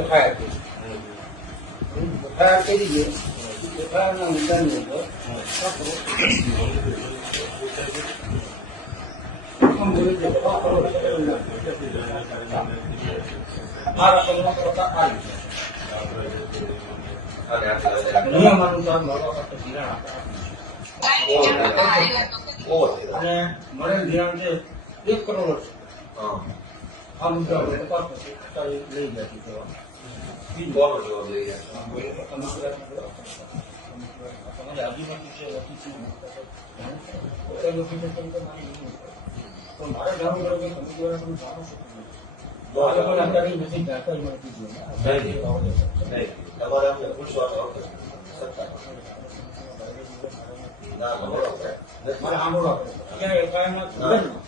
FIR કરી દઈએ એફઆઈઆરના મુદ્દાની આ રકમનો પ્રકાર આવી નિયમ અનુસાર મળવા કરતો ધિરાણ અને મળેલ ધિરાણ છે 1 કરોડ છે. આ મુદ્દા તપાસ લઈ જતી તમારી આદિવાસી છે તો મારે જાણવું પડે કે તમે દ્વારા તમે જાણો છો નથી જાણકારી મળતી તમારે અમને પૂછવાનો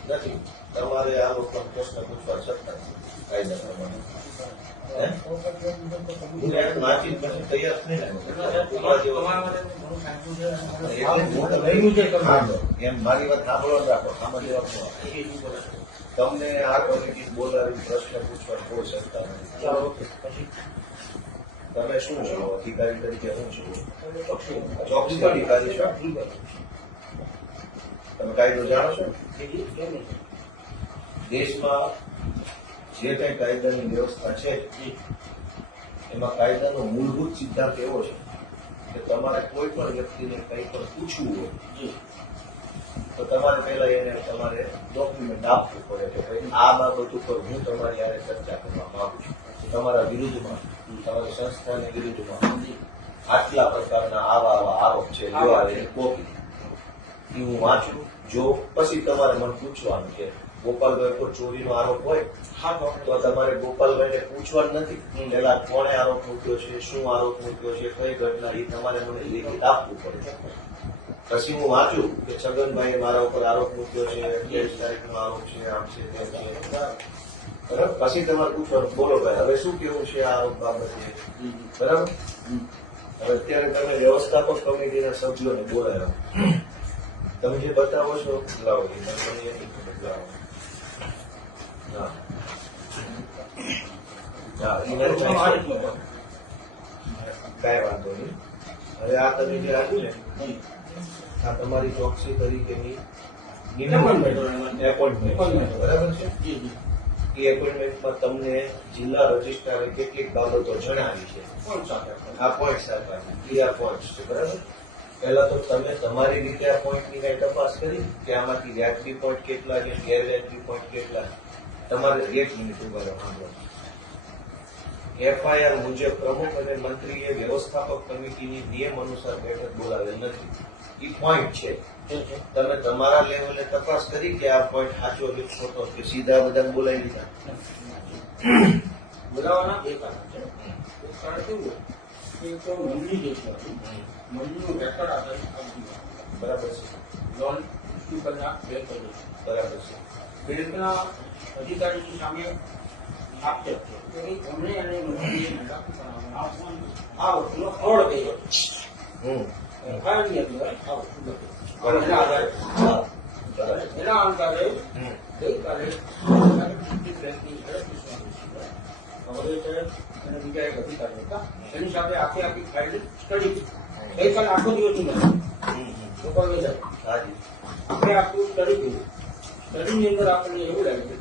નથી. તમારે આ લોકો પ્રશ્ન પૂછવા છતાં કાયદા પ્રમાણે તૈયાર થઈને એમ મારી વાત સાંભળો રાખો. સામાન્ય તમને આ કમિટી બોલાવી પ્રશ્ન પૂછવા કોઈ શકતા નથી. તમે શું છો અધિકારી તરીકે? શું છો? ચોકસી અધિકારી છો. તમે કાયદો જાણો છો? દેશમાં જે કઈ કાયદાની વ્યવસ્થા છે એમાં કાયદાનો મૂળભૂત સિદ્ધાંત એવો છે કે તમારે કોઈ પણ વ્યક્તિને કંઈ પણ પૂછવું હોય તો તમારે પહેલા એને તમારે ડોક્યુમેન્ટ આપવું પડે કે ભાઈ આ બાબત ઉપર હું તમારી હારે ચર્ચા કરવા માંગુ છું. તમારા વિરુદ્ધમાં, તમારી સંસ્થાની વિરુદ્ધમાં આટલા પ્રકારના આવા આરોપ છે, કોપી એ હું વાંચું જો પછી તમારે મને પૂછવાનું કે ગોપાલભાઈ પર ચોરીનો આરોપ હોય તો તમારે ગોપાલભાઈને પૂછવાનું નથી પેલા કોણે આરોપ મૂક્યો છે, શું આરોપ મૂક્યો છે, કઈ ઘટના, એ તમારે મને લેખિત આપવું પડે. પછી હું વાંચું કે છગનભાઈએ મારા ઉપર આરોપ મૂક્યો છે, 23 તારીખનો આરોપ છે, આમ છે, તેમ છે, બરાબર. પછી તમારે પૂછવાનું બોલો ભાઈ હવે શું કેવું છે આ આરોપ બાબતે, બરાબર. હવે અત્યારે તમે વ્યવસ્થાપક કમિટીના સભ્યોને બોલાવ્યા, તમે જે બતાવો છો લાવો બદલાવો. કઈ વાંધો નહીં. હવે આ તમે જે આપ્યું ને આ તમારી ચોકસી તરીકેની એપોઇન્ટમેન્ટ બરાબર છે. એ એપોઇન્ટમેન્ટમાં તમને જિલ્લા રજિસ્ટ્રારે કેટલીક બાબતો જણાવી છે. આ પોઈન્ટ સાથે ક્લિયર પોઈન્ટ છે, બરાબર. પહેલા તો તમે તમારી રીતે આ પોઈન્ટની કઈ તપાસ કરી કે આમાંથી વ્યાજબી પોઈન્ટ કેટલા છે, ગેરવ્યાજબી પોઈન્ટ કેટલા. તમારે 1 મિનિટ ઉભા રહેવાનું. એફઆઈઆર મુજબ પ્રમુખ અને મંત્રીએ વ્યવસ્થાપક કમિટીની નિયમ અનુસાર બેઠક બોલાવેલ નથી. એ પોઈન્ટ છે. તમે તમારા લેવલે તપાસ કરી કે આ પોઈન્ટ સાચો કે ખોટો કે સીધા બધા બોલાવી દીધા? બોલાવવાના 2 કારણ છે. એક કારણ કેવું કે તો મંડળી જે છે મંડળીનું રેકોર્ડ આધારિત બરાબર છે. લોન ઇસ્યુ કરનાર બેંક બરાબર છે. બેંકના અધિકારીની સામે આક્ષેપ છે કે એમણે અને મંત્રીએ આ વસ્તુનો ફ્રોડ કર્યો એના આધારે ગઈકાલે અને બીજા એક અધિકારી હતા એની સાથે આખી ફાઇલ સ્ટડી ગઈકાલે આખો દિવસ આપણે આખું સ્ટડી કર્યું. સ્ટડીની અંદર આપણને એવું લાગ્યું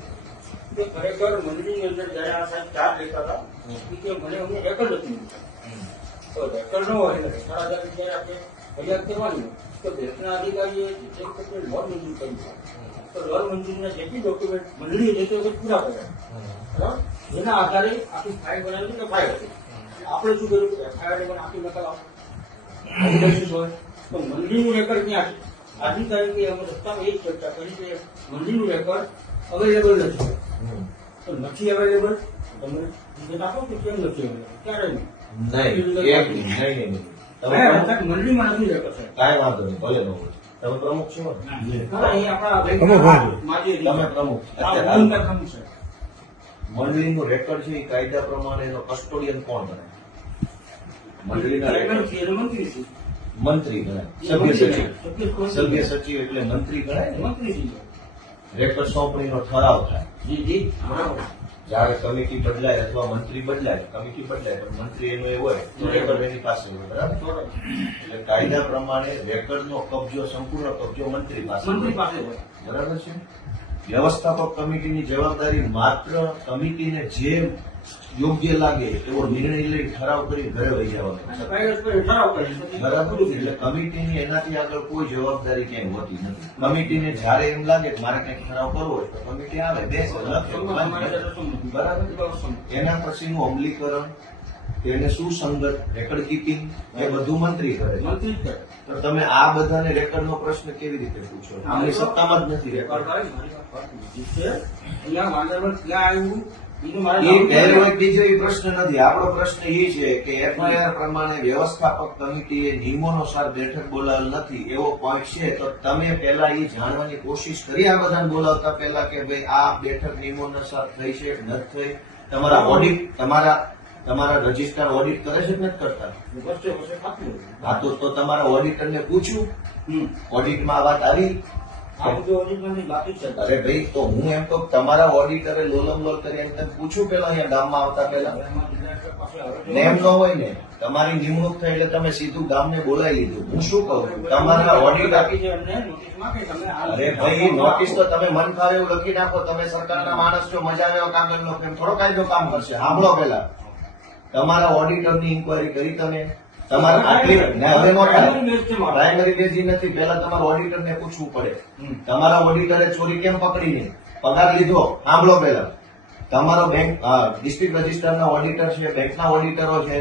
કે ખરેખર મંડળીની અંદર જયારે આ સાહેબ ચાર્જ લેતા હતા કે મને અમને રેકર્ડ નથી મળતા. તો રેકર્ડ ન હોય એટલે સારા જયારે આપણે ફરિયાદ કરવાની તો બેંકના અધિકારીએ લોન મંજૂર કરી તો લોન મંજૂરીના જેટલી ડોક્યુમેન્ટ મંડળીએ જે તે પૂરા કર્યા, બરાબર. જેના આધારે આખી ફાઇલ બનાવી કે ફાઇલ હતી. આપણે શું કર્યું કે એફઆઈઆર પણ આખી નકલ હોય તો મંડળીનું રેકર્ડ ક્યાં છે? આજની તારીખે અમે રસ્તામાં એ જ ચર્ચા કરી કે મંડળીનું રેકર્ડ અવેલેબલ નથી. તો નથી અવેલેબલ તમે વિગત આપો કે કેમ નથી અવેલેબલ? ક્યારે નહીં? મંડળીમાં નથી રેકર્ડ છે. કાંઈ વાંધો નહીં, ભલે ન હોય. તમે પ્રમુખ છો? મંડળીનું રેકર્ડ છે એ કાયદા પ્રમાણે એનો કસ્ટોડિયન કોણ ગણાય? મંડળીના મંત્રી ગણાય. સભ્ય સચિવ એટલે મંત્રી ગણાય ને. રેકર્ડ સોંપણીનો ઠરાવ થાય. જયારે કમિટી બદલાય અથવા મંત્રી બદલાય, કમિટી બદલાય પણ મંત્રી એનો એ હોય તો રેકર્ડ એની પાસે હોય, બરાબર? એટલે કાયદા પ્રમાણે રેકર્ડનો કબજો, સંપૂર્ણ કબજો મંત્રી પાસે મંત્રી હોય. પાસે હોય. બરાબર છે. વ્યવસ્થાપક કમિટીની જવાબદારી માત્ર કમિટીને જે યોગ્ય લાગે એવો નિર્ણય લઈ ઠરાવ કરી ઘરે વહી જવાનો છે. કાયદો પર ઠરાવ કરે છે. બરાબર. એટલે કમિટીની એનાથી આગળ કોઈ જવાબદારી ક્યાંય હોતી નથી. કમિટીને જયારે એમ લાગે કે મારે કંઈક ઠરાવ કરવો હોય તો કમિટી આવે, બેસે, લખે, બરાબર. એના પછીનું અમલીકરણ, તેને સુસંગત રેકર્ડ કીપિંગ એ બધું મંત્રી કરે છે. મંત્રી જ કરે. તો તમે આ બધાને રેકર્ડનો પ્રશ્ન કેવી રીતે પૂછો? આમની સત્તામાં જ નથી રેકર્ડ. અહીંયા વાંદરવન ક્યાં આવ્યું એનું મારે એ પહેલો એક બીજો એ પ્રશ્ન નથી. આપણો પ્રશ્ન એ છે કે એફઆઈઆર પ્રમાણે વ્યવસ્થાપક કમિટીએ નિયમોનુસાર બેઠક બોલાવેલ નથી એવો પોઈન્ટ છે, તો તમે પહેલા એ જાણવાની કોશિશ કરી આ બધાને બોલાવતા પહેલા કે ભાઈ આ બેઠક નિયમોનુસાર થઈ છે કે નથી થઈ? તમારા ઓડિટ, તમારા રજિસ્ટ્રાર ઓડિટ કરે છે કે નથી કરતા? વર્ષે વર્ષે થતું હોય. હા, તો તમારા ઓડિટરને પૂછ્યું, ઓડિટમાં આ વાત આવી? આ બધું ઓડિટની બાકી છે. અરે ભાઈ, તો હું એમ તો તમારા ઓડિટરે લોલમ લોલ કરી એમ તમે પૂછ્યું પેલા અહીંયા ગામમાં આવતા પહેલા? એમાં ડિરેક્ટર પાસે હવે તો- નેમ ન હોય ને, તમારી નિમણૂક થઈ એટલે તમે સીધું ગામને બોલાવી લીધું. હું શું કહું, તમારા ઓડિટર, બાકી છે એમને નોટિસમાં કે તમે આ અરે ભાઈ નોટિસ તો તમે મન ફાવે એવું લખી નાખો. તમે સરકારના માણસ છો, મજા આવે એવો કાગળનો પ્રેમ થોડો કાયદો કામ કરશે. સાંભળો પેલા, તમારા ઓડિટરની ઇન્કવાયરી કરી તમે? તમારા આટલી ને હવે નો થાય. પ્રાઇમરી બેઝ નથી, પેલા તમારા ઓડિટરને પૂછવું પડે. તમારા ઓડિટરે ચોરી કેમ પકડી નહીં? પગાર લીધો? સાંભળો પેલા, તમારો બેંક ડિસ્ટ્રિક્ટ રજિસ્ટરના ઓડિટર છે, બેંકના ઓડિટરો છે,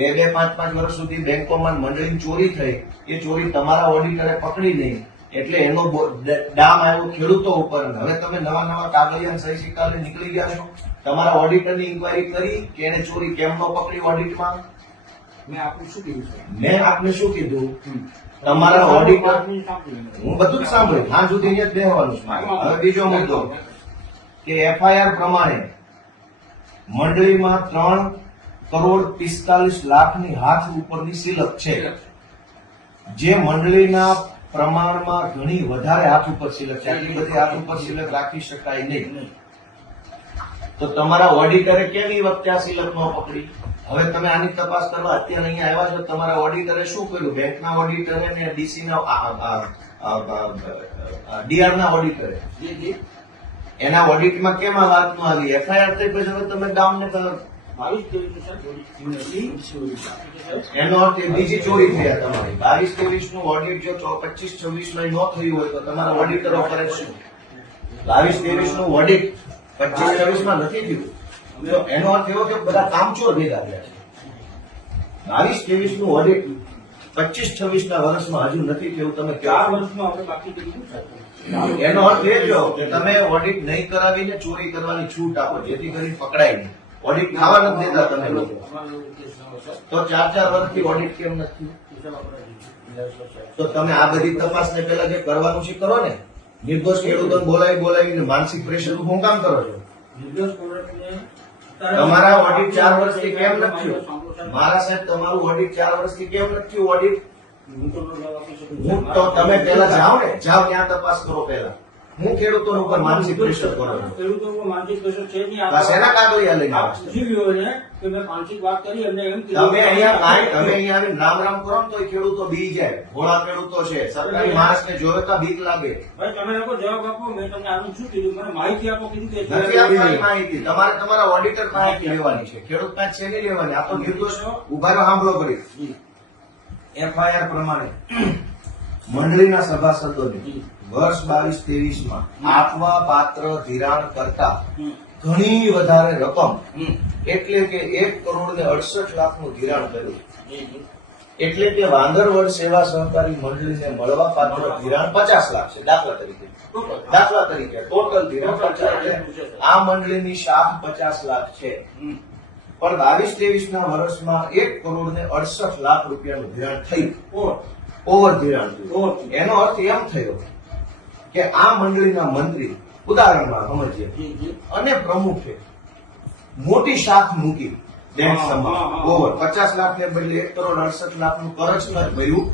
2-5 વર્ષ સુધી બેંકોમાં મંડળીની ચોરી થઈ, એ ચોરી તમારા ઓડિટરે પકડી નહીં એટલે એનો ડામ આવ્યો ખેડૂતો ઉપર. હવે તમે નવા કાગળિયા સહી સિક્કા લઈને નીકળી ગયા છો. તમારા ઓડિટરની ઇન્કવાયરી કરી કે એને ચોરી કેમ ન પકડી ઓડિટમાં? મેં આપનું શું કીધું છે? મેં આપને શું કીધું? તમારા ઓડિટર, હું બધું જ સાંભળ્યું, હા સુધી અહીંયા જ બેહવાનું છે મારે. હવે બીજો મુદ્દો કે એફઆઈઆર પ્રમાણે મંડળીમાં 3,45,00,000ની હાથ ઉપરની સિલક છે, જે મંડળીના પ્રમાણમાં ઘણી વધારે હાથ ઉપર સિલક છે. આટલી બધી હાથ ઉપર સિલક રાખી શકાય નહીં. તો તમારા ઓડિટરે કેમ એ વખતે આ સિલક ન પકડી? હવે તમે આની તપાસ કરવા અત્યારે અહીંયા આવ્યા છો, તમારા ઓડિટરે શું કર્યું? બેંકના ઓડિટરે ને ડીસી ના ડીઆર ના ઓડિટરે એના ઓડિટમાં કેમ આ વાત નો આવી? એફઆઈઆર થઈ પછી હવે તમે ગામને એનો અર્થ એ બીજી ચોરી થયા તમારી. 22-23 નું ઓડિટ જો 25-26 માં ન થયું હોય તો તમારા ઓડિટરો કરે શું? 22-23 નું ઓડિટ 25-26 માં નથી થયું તો એનો અર્થ એવો કે બધા કામચોર ભેગા થયા છે. 22-23 નું ઓડિટ 25-26 ના વર્ષમાં હજુ નથી થયું. તમે 4 વર્ષમાં આપણે બાકી કર્યું છે. એનો અર્થ એ થયો કે તમે ઓડિટ નહીં કરાવીને ચોરી કરવાની છૂટ આપો જેથી કરી પકડાય નહીં. ઓડિટ થવા નથી દેતા તમે લોકો. તો 4 વર્ષથી ઓડિટ કેમ નથી? તો તમે આ બધી તપાસને પેલા જે કરવાનું છે કરો ને. નિર્દોષ ખેડૂતોને બોલાવીને માનસિક પ્રેશર હું કામ કરો છો? નિર્દોષ કોર્ટને તમારા ઓડિટ 4 વર્ષથી કેમ નથી થયું? મારા સાહેબ તમારું ઓડિટ 4 વર્ષથી કેમ નથી થયું? ઓડિટ તો તમે પેલા જાઓ ને, જાઓ ત્યાં તપાસ કરો પેલા. હું ખેડૂતો ઉપર માનસિક પ્રેશર કરો છો? ખેડૂતો ઉપર માનસિક પ્રેશર છે નહીં. બસ એના કાગળિયા લઈને આપ આવો છો. પૂછી લ્યો એને કે મેં માનસિક વાત કરી એમને એમ તમે અહીંયા આવીને રામ રામ કરો ને તો એ ખેડૂતો બી જાય. ભોળા ખેડૂતો છે, સરકારી માણસને જોવે તો બીક લાગે. ભાઈ તમે લોકો જવાબ આપો. મેં તમને આનું શું કીધું? મને માહિતી આપો. કીધું કે નથી આપવાની માહિતી. તમારે તમારા ઓડિટર પાસે લેવાની છે, ખેડૂત પાસે છે નહીં લેવાની. આ તો નિર્દોષ ઉભા રહો, સાંભળો કરી. એફઆઈઆર પ્રમાણે મંડળીના સભાસદોને વર્ષ 22-23 માં આપવા પાત્ર ધિરાણ કરતા ઘણી વધારે રકમ એટલે કે 1,68,00,000 નું ધિરાણ કર્યું. એટલે કે વાંદરવડ સેવા સહકારી મંડળીને મળવા પાત્ર ધિરાણ 50 લાખ છે. દાખલા તરીકે ટોટલ ધિરાણ 50. એટલે આ મંડળીની શાખ 50 લાખ છે. પણ 22-23 ના વર્ષમાં 1,68,00,000 રૂપિયાનું ધિરાણ થયું. ઓવર ધિરાણ થયું. એનો અર્થ એમ થયો કે આ મંડળીના મંત્રી, ઉદાહરણમાં સમજીએ, અને પ્રમુખે મોટી શાખ મૂકી બેંક સમક્ષ ઓવર 50 લાખને બદલે 1,68,00,000 નું કરજ ખર્ચ ભર્યું.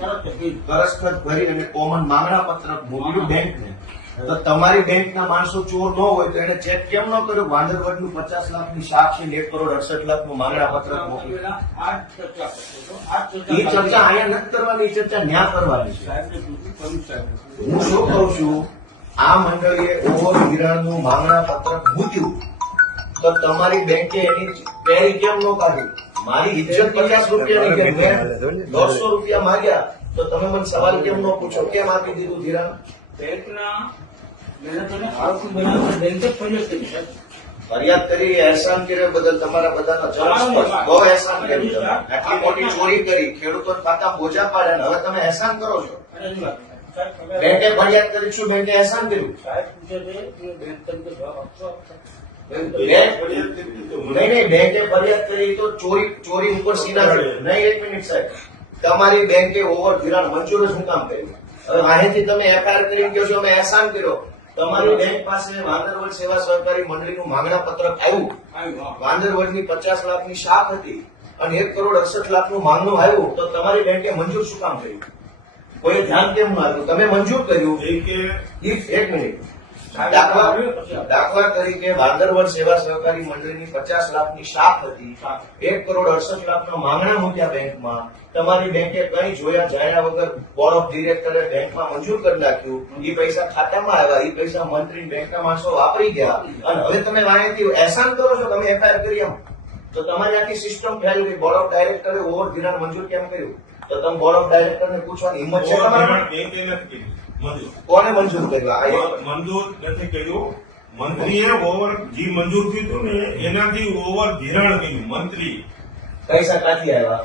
કરજ ખર્ચ ભરી અને કોમન માંગણા પત્રક મોકલ્યું બેંકને તો તમારી બેંકના માણસો ચોર ન હોય તો એને ચેક કેમ ન કર્યો? વાંદરવડનું 50 લાખની શાખ છે ને 1,68,00,000નું માંગણા પત્રક મોકલ્યું. પેલા આ ચર્ચા કરતો હતો. આ એ ચર્ચા અહીંયા નથી કરવાની, એ ચર્ચા ન્યા કરવાની છે. સાહેબને પૂછ્યું, કમિટ સાહેબને પૂછ્યું. હું શું કહું છું, આ મંડળીએ ઓવર ધિરાણનું માંગણા પત્રક મૂક્યું તો તમારી બેંકે એની પેરી કેમ ન કાઢી? મારી ઇજ્જત 50 રૂપિયાની કે મેં 150 રૂપિયા માંગ્યા તો તમે મને સવાલ કેમ ન પૂછો કેમ આપી દીધું ધિરાણ? બેંકના મહેનતોને આરોપી બનાવવા બેંકે ફરિયાદ કરી સાહેબ. ફરિયાદ કરી, અહેસાન કર્યા બદલ તમારા બધાનો જલસ્પર્શ. બહુ અહેસાન કર્યું તમે. આટલી મોટી ચોરી કરી, ખેડૂતો ખાતા બોજા પાડ્યા ને હવે તમે અહેસાન કરો છો. અને એની વાત સાહેબ, તમે- બેંકે ફરિયાદ કરી છું, બેંકે અહેસાન કર્યું. સાહેબ પૂછે છે કે બેંક તરીકે જવાબ આપશો? નહીં, બેંકે ફરિયાદ કરી તો ચોરી ઉપર સીના ચડ્યો. નહીં, એક મિનિટ સાહેબ, તમારી બેંકે ઓવર ધિરાણ મંજૂર જ હું કામ કર્યું? હવે માહિતી તમે એફઆઈઆર કરી કહો છો અમે અહેસાન કર્યો. તમારી બેંક પાસે વાંદરવડ સેવા સહકારી મંડળીનું માંગણા પત્રક આવ્યું. વાંદરવડની 50 લાખની શાખ હતી અને 1,68,00,000નું માંગણું આવ્યું તો તમારી બેંકે મંજૂર શું કામ કર્યું? કોઈ ધ્યાન કેમ ન આપ્યું? તમે મંજૂર કર્યું. એક મિનિટ, દાખલા તરીકે વાંદરવડ સેવા સહકારી મંડળીની 50 લાખની શાખ હતી, 1,68,00,000 માંગણા મૂક્યા બેંકમાં. તમારી બેંકે કઈ જોયા જાણ્યા વગર બોર્ડ ઓફ ડિરેક્ટરે બેંકમાં મંજૂર કરી નાખ્યું. એ પૈસા ખાતામાં આવ્યા, એ પૈસા મંત્રી બેંકના માણસો વાપરી ગયા અને હવે તમે વાંહેથી અહેસાન કરો છો. તમે એફઆઈઆર કરી એમ તો તમારી આખી સિસ્ટમ ફેલ ગઈ. બોર્ડ ઓફ ડાયરેક્ટરે ઓવર ધિરાણ મંજૂર કેમ કર્યું? તો તમે બોર્ડ ઓફ ડાયરેક્ટરને પૂછવાની હિંમત છે તમારામાં? કોને મંજૂર કર્યું? મંજૂર નથી કર્યું. મંત્રીએ ઓવર જે મંજૂર થયું હતું ને એનાથી ઓવર ધિરાણ કર્યું મંત્રી પૈસા ક્યાંથી આવ્યા?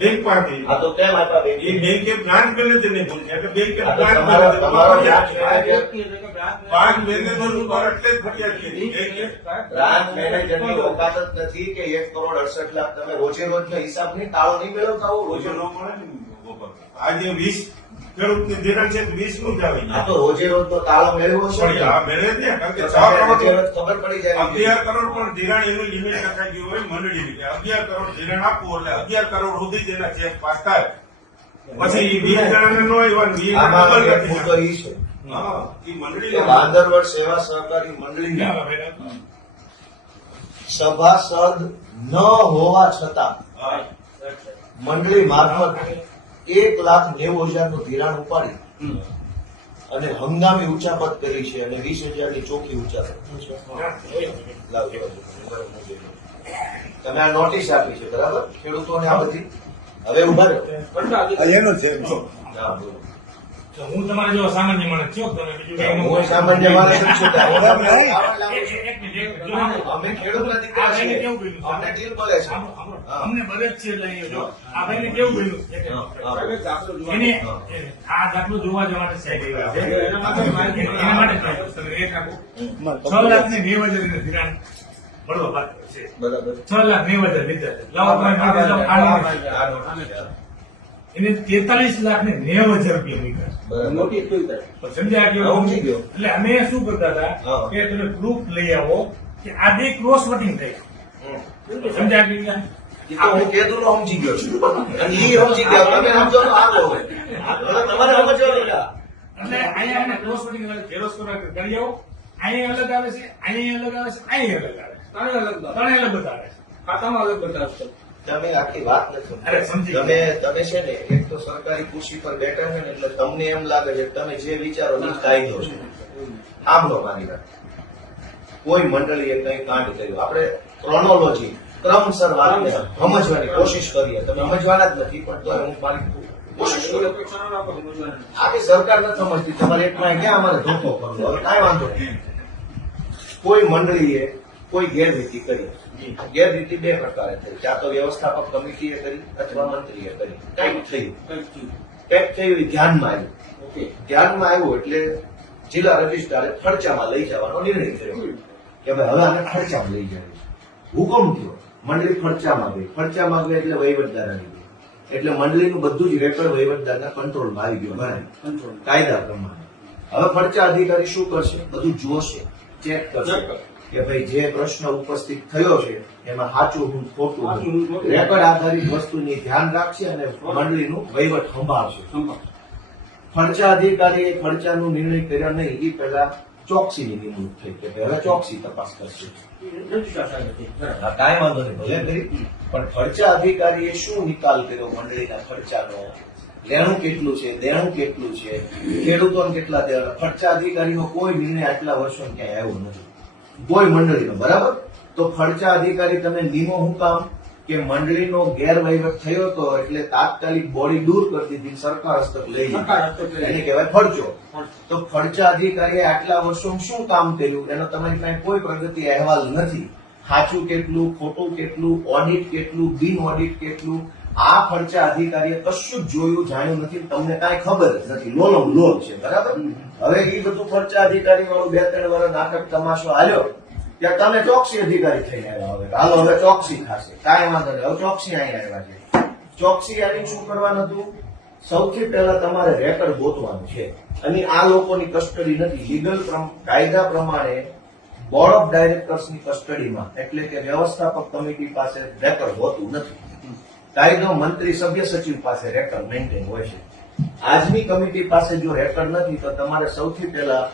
બેંક પાસે. આ તો કેમ આપ્યા બેંકે? એ બેંકે બ્રાન્ચ મેનેજર ને પૂછ્યા કે બેંકે આ તો બ્રાન્ચ તમારો બ્રાન્ચ મેનેજર મેનેજર પાંચ મેનેજર ઉપર એટલે જ ફરિયાદ કરી. બેંકે બ્રાન્ચ મેનેજરની ઓકાત જ નથી કે 1,68,00,000 તમે રોજે રોજનો હિસાબ નહીં, તાળો નહીં મેળવતા હો રોજે રોજે. ન મળે ને ઉપર. આજે 20 ખેડૂતની ધિરાણ છે 20 નું જ આવી આ જાય. તો રોજે રોજનો તાળો મેળવ્યો છે પણ ને. આ મેળવે છે કારણ કે તો 6 તમને કરોડ રોજે રોજ ખબર પડી જાય. 11 કરોડ પણ ધિરાણ એનું લિમિટ નખાઈ ગયું હોય મંડળીની કે 11 કરોડ ધિરાણ આપવું એટલે 11 કરોડ સુધી જ એના ચેક પાસ થાય. પછી 20 જણાને નો આવ્યા ને 20 આમાં ડબલ એક નથી મુદ્દો ઈ છે હા એ કે મંડળી વાંદરવડ સેવા સહકારી મંડળીના સભાસદ ન હોવા છતાં મંડળી મારફત 1,90,000 નું ધિરાણ ઉપાડી અને હંગામી ઉચાપત કરી છે અને 20,000 ની ચોખ્ખી ઉચાપત. લાવજો. તમે આ નોટિસ આપી છે બરાબર ખેડૂતોને આ બધી. હવે ઉભા રહો. હા, બોલો. હું તમારા જેવો સામાન્ય માણસ છું તમે બીજું કઈ હું સામાન્ય માણસ જ છું. હું તમને આવવા લાવું છું. એક મિનિટ અમે ખેડૂતના દીકરા આ ભાઈને છીએ. કેવું કર્યું? અમને ડીલ મળે છે. અમને મદદ છે એટલે અહીંયા જો આ ભાઈને કેવું કર્યું સાહેબ, એક દાખલો જોવા એને આ દાખલો જોવા જવા માટે સાહેબ આવ્યા છે એના માટે માહિતી એના માટે તમે રેટ રાખો 6,90,000 ધિરાણ મળવા પાત્ર છે. બરાબર. 6,90,000 લીધા છે. લાવો તમે માગે તો એને 43,90,000 રૂપિયા મૂક્યા બરાબર. નોટિસ જોઈ થાય. પણ સમજ્યા કે હા, સમજી ગયો. એટલે અમે શું કરતા હતા હા. કે તમે પ્રૂફ લઈ આવો કે આ બે ક્રોસ વોટિંગ થઈ સમજ્યા કે ઈ તો હું કીધું નો સમજી ગયો છું. અને ઈ સમજી ગયા. તમે સમજો તો આગળ હોય. હવે તમારે સમજવાનું છે. એટલે અહીંયા એને ક્રોસ વોટિંગ ઝેરોસ કરી આવો અહીંયા અલગ આવે છે અહીંયા અલગ આવે છે અહીંયા અલગ આવે છે ત્રણેય અલગ દાખલા. ત્રણે અલગ બતાવે છે ખાતામાં અલગ બતાવશે. તમે આખી વાત નથી અરે, સમજી. સમજી તમે છે ને એક તો સરકારી ખુરશી પર બેઠા છે ને એટલે તમને એમ લાગે છે કે તમે જે વિચારો એ જ કાયદો છે. સાંભળો મારી વાત. કોઈ મંડળીએ કઈ કાંડ કર્યું આપણે ક્રોનોલોજી ક્રમસર વાતને સમજવાની કોશિશ કરીએ. તમે સમજવાના જ નથી પણ તો હું મારી કોશિશ એવી કરું. અપેક્ષા ન રાખો, સમજવાની. આખી સરકાર નથી સમજતી. તમારે એકમાં ક્યાં અમારે ધોકો કરવો? હવે કાંઈ વાંધો નહીં. કોઈ મંડળીએ કોઈ ગેરરીતિ કરી. ગેરરીતિ બે પ્રકારે થઈ. ક્યાં તો વ્યવસ્થાપક કમિટીએ કરી અથવા મંત્રીએ કરી. કંઈક થયું. કંઈક થયું એ ધ્યાનમાં આવ્યું. ઓકે. ધ્યાનમાં આવ્યું એટલે જિલ્લા રજિસ્ટ્રારે ખર્ચામાં લઈ જવાનો નિર્ણય કર્યો કે ભાઈ હવે આને ખર્ચામાં લઈ જાય. હુકમ થયો. મંડળી ખર્ચામાં ગઈ. ખર્ચામાં ગઈ એટલે વહીવટદાર આવી ગઈ. એટલે મંડળીનું બધું જ રેકર્ડ વહીવટદારના કંટ્રોલમાં આવી ગયું ભરાય કંટ્રોલ. કાયદા પ્રમાણે. હવે ખર્ચા અધિકારી શું કરશે? બધું જોશે, ચેક કરશે કે ભાઈ જે પ્રશ્ન ઉપસ્થિત થયો છે એમાં સાચું હું ખોટું હું. રેકર્ડ આધારિત વસ્તુની ધ્યાન રાખશે અને મંડળીનું વહીવટ સંભાળશે. સંભાળ. ખર્ચા અધિકારીએ ખર્ચાનો નિર્ણય કર્યા નહીં એ પહેલા ચોકસીની નિમણૂક થઈ કે હવે ચોકસી તપાસ કરશે. રજૂઆત આવી હતી. બરાબર. હા, કાંઈ વાંધો નહીં, ભલે કરી. પણ ખર્ચા અધિકારીએ શું નિકાલ કર્યો મંડળીના ખર્ચાનો? લેણું કેટલું છે, દેણું કેટલું છે, ખેડૂતોને કેટલા દેવા? ખર્ચા અધિકારીનો કોઈ નિર્ણય આટલા વર્ષો ક્યાંય આવ્યો નથી કોઈ મંડળીનો. બરાબર. તો ખર્ચા અધિકારી તમે નિમો હું કામ કે મંડળીનો ગેરવહીવટ થયો હતો એટલે તાત્કાલિક બોડી દૂર કરી દીધી, સરકાર હસ્તક લઈ સરકાર હસ્તક લીધી. લઈ એને કહેવાય ખર્ચો. તો ખર્ચા અધિકારીએ આટલા વર્ષોમાં શું કામ કર્યું એનો તમારી પાસે કોઈ પ્રગતિ અહેવાલ નથી. સાચું કેટલું, ખોટું કેટલું, ઓડિટ કેટલું, બિન ઓડિટ કેટલું, આ ખર્ચા અધિકારીએ કશું જ જોયું જાણ્યું નથી. તમને કાંઈ ખબર જ નથી. લોલમ લોલ છે. બરાબર. હવે એ બધું ખર્ચા અધિકારી વાળું 2-3 વર્ષ નાટક તમાશો હાલ્યો ત્યાં તમે ચોકસી અધિકારી થઈને આવ્યા. હવે હાલો હવે ચોકસી ખાશે, કાંઈ વાંધો નહીં. હવે ચોકસી અહીં આવ્યા છે. ચોકસી આવીને શું કરવાનું હતું? સૌથી પહેલા તમારે રેકર્ડ ગોતવાનું છે. અને આ લોકોની કસ્ટડી નથી. લીગલ કાયદા પ્રમાણે બોર્ડ ઓફ ડાયરેક્ટર્સની કસ્ટડીમાં એટલે કે વ્યવસ્થાપક કમિટી પાસે રેકર્ડ હોતું નથી. કાયદો મંત્રી સભ્ય સચિવ પાસે રેકર્ડ મેન્ટેન હોય છે. આજની કમિટી પાસે જો રેકર્ડ નથી તો તમારે સૌથી પહેલા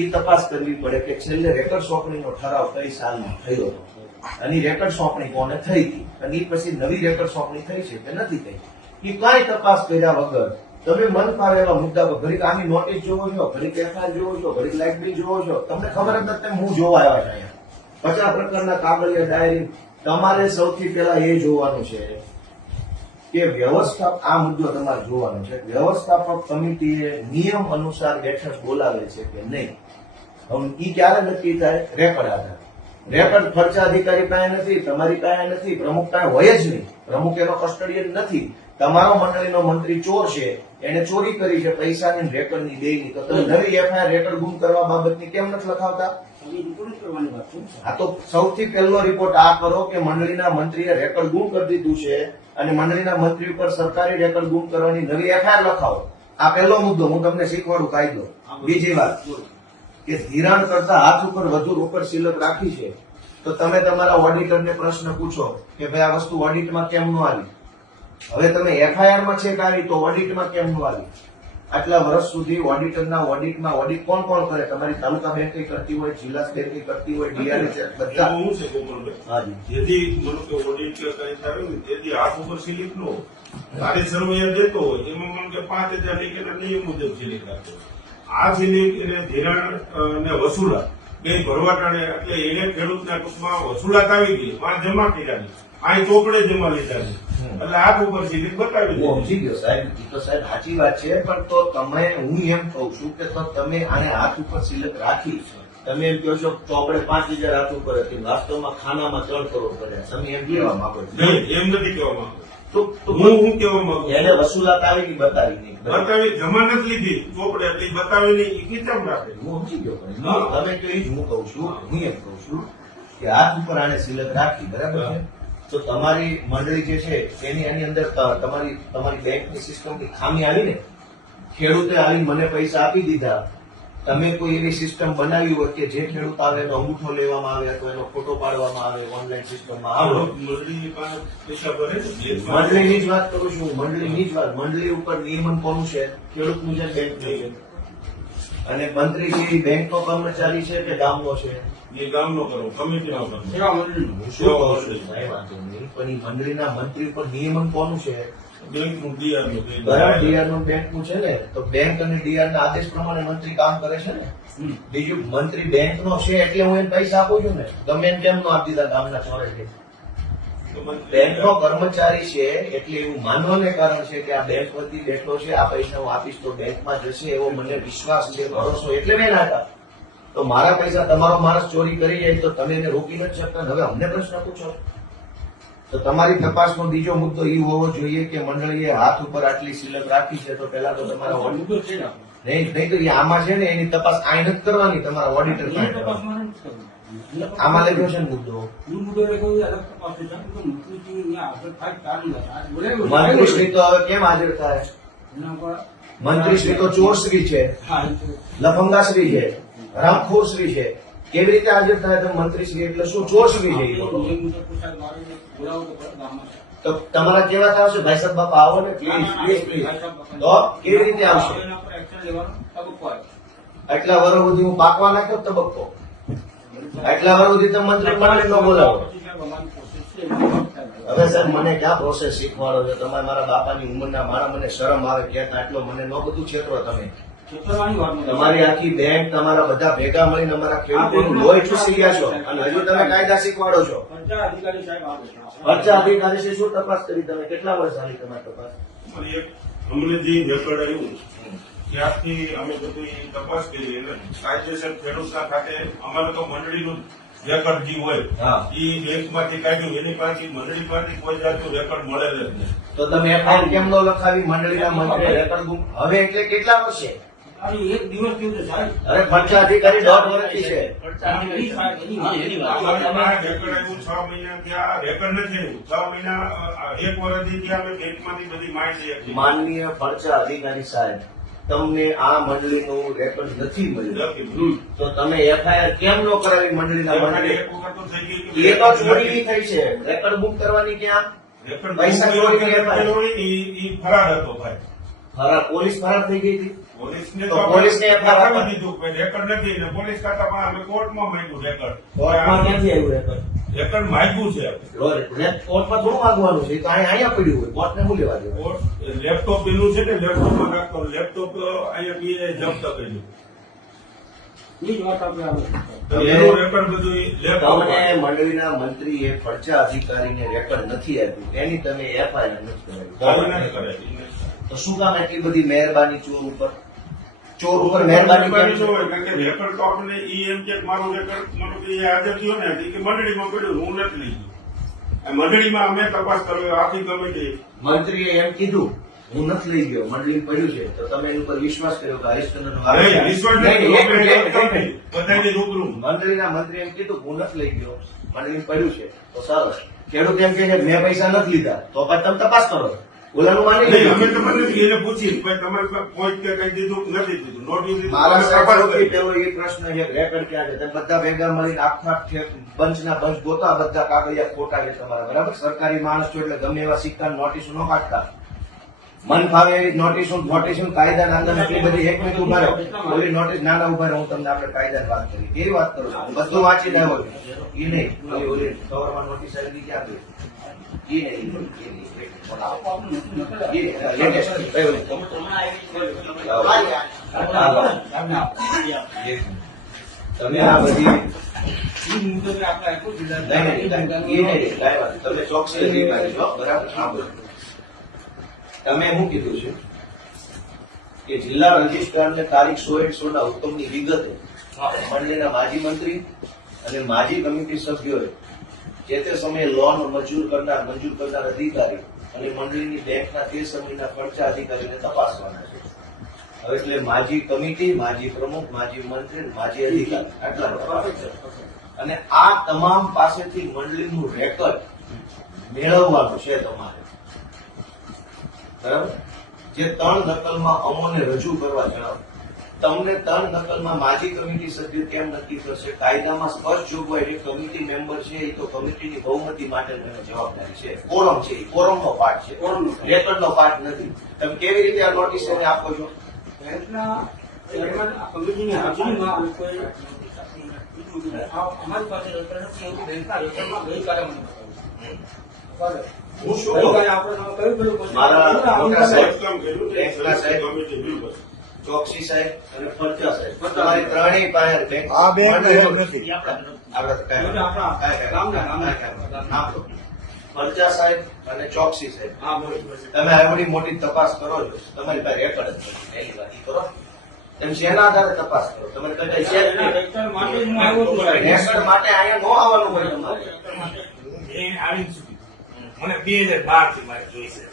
એ તપાસ કરવી પડે કે છેલ્લે રેકર્ડ સોંપણીનો ઠરાવ કઈ સાલમાં થયો હતો અને રેકર્ડ સોંપણી કોને થઈ હતી અને એ પછી નવી રેકર્ડ સોંપણી થઈ છે કે નથી થઈ. એ કાંઈ તપાસ કર્યા વગર તમે મન ફાવે એવા મુદ્દા પર ઘડીક આની નોટિસ જોવો છો, ઘડીક એફઆઈઆર જોવો છો, ઘડીક લાઇટ બિલ જોવો છો, તમને ખબર જ નથી હું જોવા આવ્યા છે અહીંયા 50 પ્રકારના કાગળિયા ડાયરી. તમારે સૌથી પહેલા એ જોવાનું છે કે આ મુદ્દો તમારે જોવાનો છે. વ્યવસ્થાપક કમિટીએ નિયમ અનુસાર બેઠક બોલાવે છે કે નહીં. હવે ઈ ક્યારે નક્કી થાય? રેકર્ડ આધાર. રેકર્ડ ખર્ચા અધિકારી પાસે નથી, તમારી પાસે નથી, પ્રમુખ પાસે હોય જ નહીં. પ્રમુખ એનો કસ્ટડીયન નથી. તમારો મંડળીનો મંત્રી ચોર છે, એને ચોરી કરી છે પૈસાની રેકર્ડની બેયની. તો તમે નવી એફઆઈઆર રેકર્ડ ગુમ કરવા બાબતની કેમ નથી લખાવતા? એ રિપોર્ટ કરવાની વાત છે. આ તો સૌથી પહેલો રિપોર્ટ આ કરો કે મંડળીના મંત્રીએ રેકર્ડ ગુમ કરી દીધું છે અને મંડળીના મંત્રી ઉપર સરકારી રેકર્ડ ગુમ કરવાની નવી એફઆઈઆર લખાવો. આ પહેલો મુદ્દો. હું તમને શીખવાડું કાયદો. બીજી વાત કે ધિરાણ કરતા હાથ ઉપર વધુ રોકડ સિલક રાખી છે તો તમે તમારા ઓડિટરને પ્રશ્ન પૂછો કે ભાઈ આ વસ્તુ ઓડિટમાં કેમ ન આવી? હવે તમે એફઆઈઆરમાં ચેક આવી તો ઓડિટમાં કેમ ન આવી? આટલા વર્ષ સુધી ઓડિટરના ઓડિટમાં ઓડિટ કોણ કોણ કરે? તમારી તાલુકા બેંક કરતી હોય, જિલ્લા બેંક કરતી હોય, ડીઆરએસ બધા. એવું છે ગોપાલભાઈ, હાજી. જેથી મને કે ઓડિટ કે કઈ થાય ને તેથી હાથ ઉપર સિલિપ નો તારે સર્વેયર દેતો હોય એમાં મને કે 5000 લીધેલા નિયમ મુજબ સિલિપ રાખે. આ સિલિપ એને ધિરાણ ને વસૂલાત બે ભરવાટાણે એટલે એને ખેડૂતના ટૂંકમાં વસૂલાત આવી ગઈ, માં જમા કર્યા અહીં ચોપડે જમા લીધા એટલે હાથ ઉપર સિલિપ બતાવી હું દીધી. સમજી ગયો સાહેબ. એ તો સાહેબ સાચી વાત છે પણ તો તમે હું એમ કહું છું કે તો તમે આને હાથ ઉપર સિલક રાખી. તમે એમ કહો છો ચોપડે 5000 હાથ ઉપર હતી, વાસ્તવમાં ખાનામાં 3 કરોડ કર્યા. તમે એમ કહેવા માંગો છો? નહીં, એમ નથી કહેવા માંગતો. તો હું કહેવા માંગુ એને વસૂલાત આવી કે બતાવી નહીં? બતાવી જમા નથી લીધી ચોપડે એટલે બતાવી નહીં એ કેમ રાખે? હું સમજી ગયો પણ તમે તો એ જ હું કહું છું. હું એમ કહું છું કે હાથ ઉપર આને સિલક રાખી. બરાબર છે. તો તમારી મંડળી જે છે એની અંદર તમારી બેંકની સિસ્ટમની ખામી આવી ને. ખેડૂતે આવીને મને પૈસા આપી દીધા. તમે કોઈ એવી સિસ્ટમ બનાવી હોય કે જે ખેડૂત આવે એનો અંગૂઠો લેવામાં આવે અથવા એનો ફોટો પાડવામાં આવે ઓનલાઈન સિસ્ટમમાં આવે. મંડળીની પાસે પૈસા ભરે છે. મંડળીની જ વાત કરું છું. મંડળીની જ વાત. મંડળી ઉપર નિયમન કોનું છે? ખેડૂતનું છે, બેંકનું છે. અને મંત્રી છે બેંકનો કર્મચારી છે કે ગામનો છે? એ ગામનો કરો, કમિટીનો કરો. સેવા મંડળીનું. હું શું કહું છું? કાંઈ વાંધો નહીં. પણ એ મંડળીના મંત્રી ઉપર નિયમન કોનું છે? બેંકનું ડીઆરનું કઈ બરાબર. ડીઆરનું બેંકનું છે ને. તો બેંક અને ડીઆર ના આદેશ પ્રમાણે મંત્રી કામ કરે છે ને. બીજું મંત્રી બેંકનો છે એટલે હું એને પૈસા આપું છું ને. ગમે એને કેમ નો આપી દીધા ગામના ચોરે છે. બેંકનો કર્મચારી છે એટલે એવું માનવાને કારણ છે કે આ બેંક વતી બેઠો છે, આ પૈસા હું આપીશ તો બેંકમાં જશે એવો મને વિશ્વાસ છે, ભરોસો એટલે મેં નાખ્યા. તો મારા પૈસા તમારો માણસ ચોરી કરી જાય તો તમે એને રોકી નથી શકતા. હવે અમને પ્રશ્ન પૂછો. તો તમારી તપાસનો બીજો મુદ્દો એ હોવો જોઈએ કે મંડળીએ હાથ ઉપર આટલી સિલક રાખી છે તો પહેલા તો તમારા મુદ્દો છે ને આપણો. નહીં તો એ આમાં છે ને એની તપાસ આ નથી કરવાની, તમારા ઓડિટર એની પાસે તપાસમાં નથી કરવું. આમાં લખ્યો છે ને મુદ્દો. હું મુદ્દો એ કહું અલગ તપાસ છે. કારણ કે મંત્રીજી અહીંયા આગળ થાય ચાલુ હતા. આજ બોલાવ્યો છે. મંત્રીશ્રી તો હવે કેમ હાજર થાય? એના પર મંત્રીશ્રી તો ચોરશ્રી છે, હા, એ તો લફંગાશ્રી છે, હરામખોરશ્રી છે. કેવી રીતે હાજર થાય તમે મંત્રી શ્રી એટલે શું ચોરસવી છે એ આપણે લોકો? નિયમ મુજબ પોશાક મારીને બોલાવો તો ખરા ગામમાં. તો તમારા કેવા આવશે ભાઈ સાહેબ બાપા આવો ને પ્લીઝ પ્લીઝ પ્લીઝ તો કેવી રીતે આવશે? એના પર એક્શન લેવાનો તબક્કો આવે. આટલા વર્ષ સુધી હું પાકવા નાખ્યો તબક્કો, આટલા વર્ષ સુધી તમે મંત્રી મંડળ ન બોલાવો. પછી સાહેબ અમારી કોશિશ છે એમાં થાય. હવે સર મને ક્યાં પ્રોસેસ શીખવાડો છો તમે? મારા બાપાની ઉંમરના મારા મને શરમ આવે ક્યાં આટલો મને ન બધું છેતરો તમે. છેતરવાની વાત નથી. તમારી આખી બેંક તમારા બધા ભેગા મળીને અમારા ખેડૂતોનું લોહી ચૂસી ગયા છો અને હજુ તમે કાયદા શીખવાડો છો. પંચાયત અધિકારી સાહેબ આવે છે. ખર્ચા અધિકારી છે શું તપાસ કરી તમે? કેટલા વર્ષ ચાલી તમારી તપાસ? અમારી એક અમને જે રેકોર્ડ આવ્યું ત્યારથી અમે બધું ઈ તપાસ કરી એટલે કાયદેસર ખેડૂતના ખાતે અમારે તો મંડળીનું રેકોર્ડ જે હોય હા. એ બેંકમાંથી કાઢ્યું એની પાસે મંડળી પાસે કોઈ જાતનું રેકોર્ડ મળેલ જ નહીં. તો તમે એફઆઈઆર કેમ ન લખાવી? મંડળીના મંત્રી રેકર્ડ બુક હવે એટલે કેટલા વર્ષે? અરે એક દિવસ કેવું છે સાહેબ? અરે ખર્ચા અધિકારી 1.5 વર્ષથી છે. એની સાહેબ, એની વાત. અમારે પાસે રેકોર્ડ આવ્યું 6 મહિના ત્યાં રેકોર્ડ નથી આવ્યું 6 મહિના એક વર્ષથી ત્યાં અમે બેંકમાંથી બધી માહિતી આપી. માનનીય ખર્ચા અધિકારી સાહેબ, તમને આ મંડળીનું રેકર્ડ નથી મળ્યું નથી. તો તમે એફઆઈઆર કેમ ન કરાવી મંડળીના મંત્રી? એક વખત તો થઈ ગઈ કે એ તો ચોરી થઈ છે. રેકર્ડ બુક કરવાની ક્યાં? રેકોર્ડ પૈસા ચોરીની કરેલો હોય ને ઈ ફરાર હતો ભાઈ. ફરાર પોલીસ ફરાર થઈ ગઈ હતી. પોલીસને તો પોલીસને FIR આપી દીધું કે રેકોર્ડ નથી ને પોલીસ ખાતામાં અમે કોર્ટમાં માંગ્યું રેકોર્ડ. કોર્ટમાં ક્યાંથી આવ્યું રેકર્ડ? રેકોર્ડ માંગ્યું છે. કોર્ટમાં થોડું માંગવાનું છે? એ તો અહીંયા પડ્યું હોય. કોર્ટને શું લેવા દેવાનું? કોર્ટ લેપટોપ એનું છે ને લેપટોપમાં રાખતો લેપટોપ અહીંયા બી જપ્ત કર્યું. એ જ વાત આપણે આવે. તો એનું રેકોર્ડ બધું લેપટોપ તમને મંડળીના મંત્રીએ ખર્ચા અધિકારીને રેકર્ડ નથી આપ્યું એની તમે એફઆઈઆર નથી ચાલુ કરાવી. નથી કરે. તો શું કામ એટલી બધી મહેરબાની ચોર ઉપર? ચોર ઉપર મહેરબાની કેમ છે? કારણ કે રેકોર્ડ તો આપણને ઈ એમ કે મારું રેકોર્ડ મારું કે હાજર થયો ને કે મંડળીમાં પડ્યું હું નથી લઈ ગયો. આ મંડળીમાં અમે તપાસ કરી આખી કમિટી મંત્રીએ એમ કીધું હું નથી લઈ ગયો, મંડળી પડ્યું છે. તો તમે એની ઉપર વિશ્વાસ કર્યો કે હરીશચંદ્રનો આરોપ છે? વિશ્વાસ નહીં, નથી. એક મિનિટ, એક મિનિટ. બધાની રૂબરૂ મંત્રીના મંત્રી એમ કીધું હું નથી લઈ ગયો, મંડળી પડ્યું છે. તો સરસ. ખેડૂત એમ કહે છે મેં પૈસા નથી લીધા, તો પછી તમે તપાસ કરો. ઓલાનું માની નહીં, અમે લીધું. તમને એને પૂછી ભાઈ તમારે કોઈ કે કઈ દીધું કે નથી દીધું નોટિસ મારા સાહેબ તપાસ સૌથી કરી. પહેલો એ પ્રશ્ન છે કે રેકર્ડ ક્યાં છે? તમે બધા ભેગા મળીને આખા બંચના બંચ ગોતા, બધા કાગળિયા ખોટા છે તમારા, બરાબર? સરકારી માણસ છો એટલે ગમે એવા સિક્કા નોટિસો ન કાઢતા. મન ફાવે એવી નોટિસો કાયદાના અંદર એટલી બધી એક મિનિટ ઉભા રહો. ઓલી નોટિસ નાના ઉભા રહો. હું તમને આપણે કાયદાની વાત કરી કેવી વાત કરું છું? હું બધું વાંચી આવ્યો છું. એ નહીં ઓલી કવરમાં નોટિસ આવી ક્યાં ગઈ? એ નહીં, એ નહીં. લેટેસ્ટ તમે આ બધી એ મુજબ આપણે આપ્યું જિલ્લા તમે ચોકસી અધિકારી છો, બરાબર? સાંભળો. તમે શું કીધું છે કે જિલ્લા રજિસ્ટ્રારને તારીખ 16/16 હુકમની વિગતે મંડળીના માજી મંત્રી અને માજી કમિટી સભ્યોએ જે તે સમયે લોન મંજૂર કરનાર અધિકારી અને મંડળીની બેંકના તે સમયના ખર્ચા અધિકારીને તપાસવાના છે. હવે એટલે માજી કમિટી, માજી પ્રમુખ, માજી મંત્રી અને માજી અધિકારી આટલા તપાસ. અને આ તમામ પાસેથી મંડળીનું રેકર્ડ મેળવવાનું છે તમારે, બરાબર? જે 3 નકલમાં અમોને રજૂ કરવા જણાવો. તમને 3 નકલમાં માજી કમિટી સભ્ય કેમ નક્કી કરશે? કાયદામાં સ્પષ્ટ જોગવાઈ છે કમિટી મેમ્બર છે એ તો કમિટીની બહુમતી માટે જવાબદારી છે. કોરમ છે, એ કોરમનો પાર્ટ છે, રેકર્ડનો પાર્ટ નથી. તમે કેવી રીતે આ નોટિસ એને આપો છો? બેંકના ચેરમેન આ કમિટીની હાજરીમાં લોકોએ અમારી પાસે રેકર્ડ નથી એવું બેંકના રેકર્ડમાં ગઈકાલે મને બતાવ્યું. હું શું ગઈકાલે આપણે તમે કયું કયું મારા મોટા સાહેબ, કામ કર્યું બેંકના સાહેબ, કમિટી બિલ ચોકસી સાહેબ અને ફરજા સાહેબ, તમારી ત્રણેય પાસે બેંક આ બેંક નથી. ફરજા સાહેબ અને ચોકસી સાહેબ, હા બરોબર. તમે આવડી મોટી તપાસ કરો છો, તમારી પાસે રેકર્ડ જ નથી. એની વાત ઈ કરો. તમે શેના આધારે તપાસ કરો? તમારે કદાચ છે જ નહીં. રેકર્ડ માટે જ હું આવ્યો છું સાહેબ. રેકર્ડ માટે અહીંયા ન આવવાનું હોય તમારે. એ આવી જ સુધી મને 2012 થી મારે જોઈશે.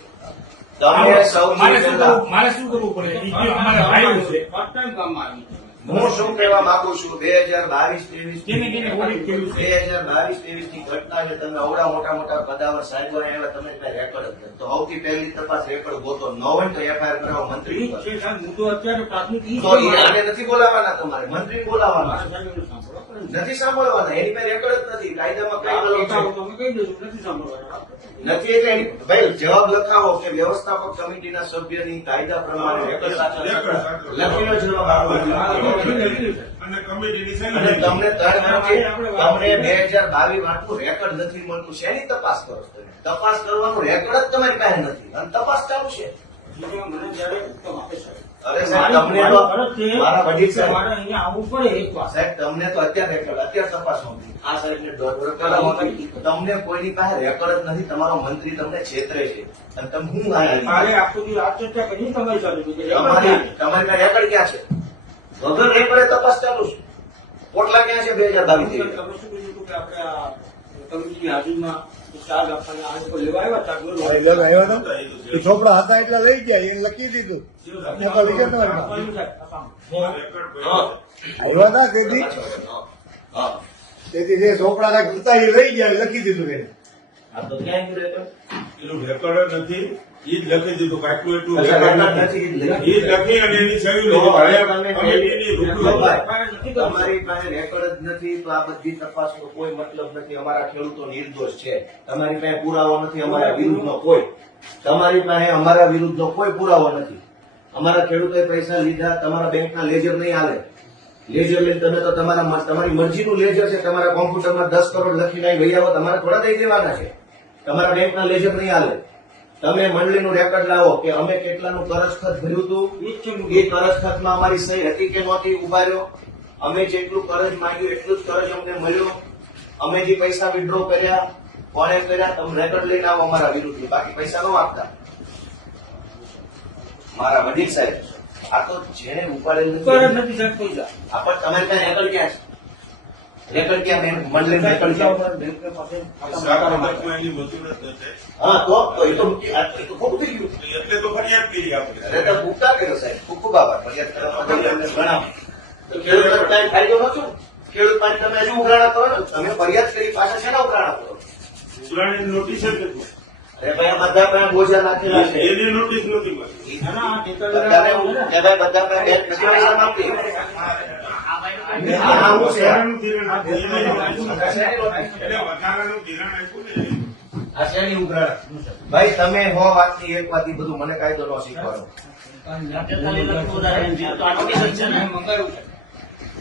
તમે સૌથી મારે શું પહેલા કરવું- મારે શું કરવું પડે? ઈ જે અમારા ભાઈઓ છે ફર્સ્ટ ટાઈમ કામમાં આવી છે. હું શું કહેવા માંગુ છું, 2022-23 કેને કેને ઓડિટ કર્યું છે? 2022-23 ની ઘટના છે. તમે અવડા મોટા પદાવર સાહેબો આવ્યા, તમે કઈ રેકર્ડ જ નથી. તો સૌથી પહેલી તપાસ રેકર્ડ ગોતો. ન હોય તો એફઆઈઆર કરાવો મંત્રી ઈ ઉપર. છે સાહેબ, મુદ્દો અત્યારે પ્રાથમિક ઈ તો એ આને નથી બોલાવાના તમારે, મંત્રી બોલાવાના. મારા સાહેબ એનું સાંભળો. નથી સાંભળવાના, એની પાસે રેકોર્ડ જ નથી. કાયદામાં કઈ બતાવો તો અમે કહી દઈશું, નથી સાંભળવાના. નથી એટલે ભાઈ જવાબ લખાવો કે વ્યવસ્થાપક કમિટીના સભ્યની કાયદા પ્રમાણે રેકોર્ડ સાચો છે. લખીનો જવાબ આપો. અને કમિટીની અને તમને 3 વર્ષથી તમને 2022 વાંચવું રેકોર્ડ નથી મળતું. શેની તપાસ કરો છો તમે? તપાસ કરવાનું રેકોર્ડ જ તમારી પાસે નથી અને તપાસ ચાલુ છે. મને જ્યારે હુકમ આપે સાહેબ. અરે સાહેબ તમને તો મારા વડીલ સાહેબ મારે અહીંયા આવવું પડે એક વાર. સાહેબ તમને તો અત્યારે તપાસ નહોતી. આ સાહેબને દોઢ વર્ષ તમને કોઈની પાસે રેકોર્ડ જ નથી. તમારો મંત્રી તમને છેતરે છે અને તમે હું મારે આખું દિવસ આ ચર્ચા કરી તમારી સાથે કે તમારી પાસે રેકોર્ડ ક્યાં છે? વગર રેકોર્ડે તપાસ ચાલુ છે. પોટલા ક્યાં છે 2022? તમે શું કીધું હતું કે આપણે આ કમિટીની હાજરીમાં ચાર્જ આપવાના આ લોકો લેવા આવ્યા ચાર્જ આ એ લોકો આવ્યા હતા એ છોકરા હતા એટલે લઈ ગયા એને લખી દીધું નકલ વિગત આવ્યા હતા તેથી હા તેથી જે છોકરા હતા એ લઈ ગયા લખી દીધું એને આ તો ક્યાં ગયું રેકોર્ડ? એનું રેકોર્ડ જ નથી, ઈ જ લખી દીધું કાંઈક એટલું અચ્છા, રેકોર્ડ રેકોર્ડ નથી. નથી. ઈ જ લખી અને એની સહી તો લીધી. હવે હવે તમે કમિટીની રૂબરૂ તમારી પાસે રેકોર્ડ જ નથી તો આ બધી તપાસનો કોઈ મતલબ નથી. અમારા ખેડૂતો નિર્દોષ છે. તમારી પાસે પુરાવો નથી અમારા વિરુદ્ધનો કોઈ. તમારી પાસે અમારા વિરુદ્ધનો કોઈ પુરાવો નથી. અમારા ખેડૂતોએ પૈસા લીધા, તમારા બેંકના લેજર નહીં હાલે. લેજર લઈને તમે તો તમારી મરજીનું લેજર છે. તમારા કોમ્પ્યુટરમાં 10 કરોડ લખીને અહીં વહી આવો, તમારે થોડા દઈ દેવાના છે. તમારા બેંકના લેજર નહીં હાલે. તમે મંડળીનું રેકોર્ડ લાવો કે અમે કેટલાનું કરજ ખત ભર્યું હતું, એ કરજ ખતમાં અમારી સહી હતી કે નહોતી, ઉભા રહ્યો. અમે જેટલું કરજ માંગ્યું એટલું જ કરજ અમને મળ્યો. અમે જે પૈસા વિડ્રો કર્યા કોણે કર્યા, તમે રેકોર્ડ લઈને આવો અમારા વિરુદ્ધ. બાકી પૈસા ન આપતા. મારા વડીલ સાહેબ આ તો જેને ઉપાડેલ નથી સાહેબ પૈસા. આ પણ તમારી પાસે રેકોર્ડ ક્યાં છે? રેકોર્ડ ક્યાં? મંડળીનું રેકોર્ડ ક્યાં? બેંક પાસે સાતમાં એની મજૂર જ નથી. હા તો એ તો ખોટું થઈ ગયું. એટલે તો ફરિયાદ કરી આપણે. અરે તો ઉપકાર કર્યો સાહેબ, ખૂબ ખૂબ આભાર. ફરિયાદ કરવા માટે અમને જણાવો. તો ખેડૂત કાંઈ ફાયદો નતો. ખેડૂત માટે તમે હજુ ઉઘરાણા કરો ને, તમે ફરિયાદ કરી પાછા શેના ઉઘરાણા કરો? ઉઘરાણીની નોટિસ જ નથી. અરે ભાઈ આ બધા પાસે બોજા નાખેલા છે. એની નોટિસ નથી મળી. બધાને કે ભાઈ બધા પાસે બેંક નથી પૈસા માંગતી. આ શું છે? વધારાનું ધિરાણ આપ્યું. એટલે વધારાનું ધિરાણ આપ્યું ને. આ શેની ઉઘરાણા? ભાઈ તમે હો વાતની એક વાત ઈ બધું મને કાયદો ન શીખવાનો. મંગાવ્યું છે.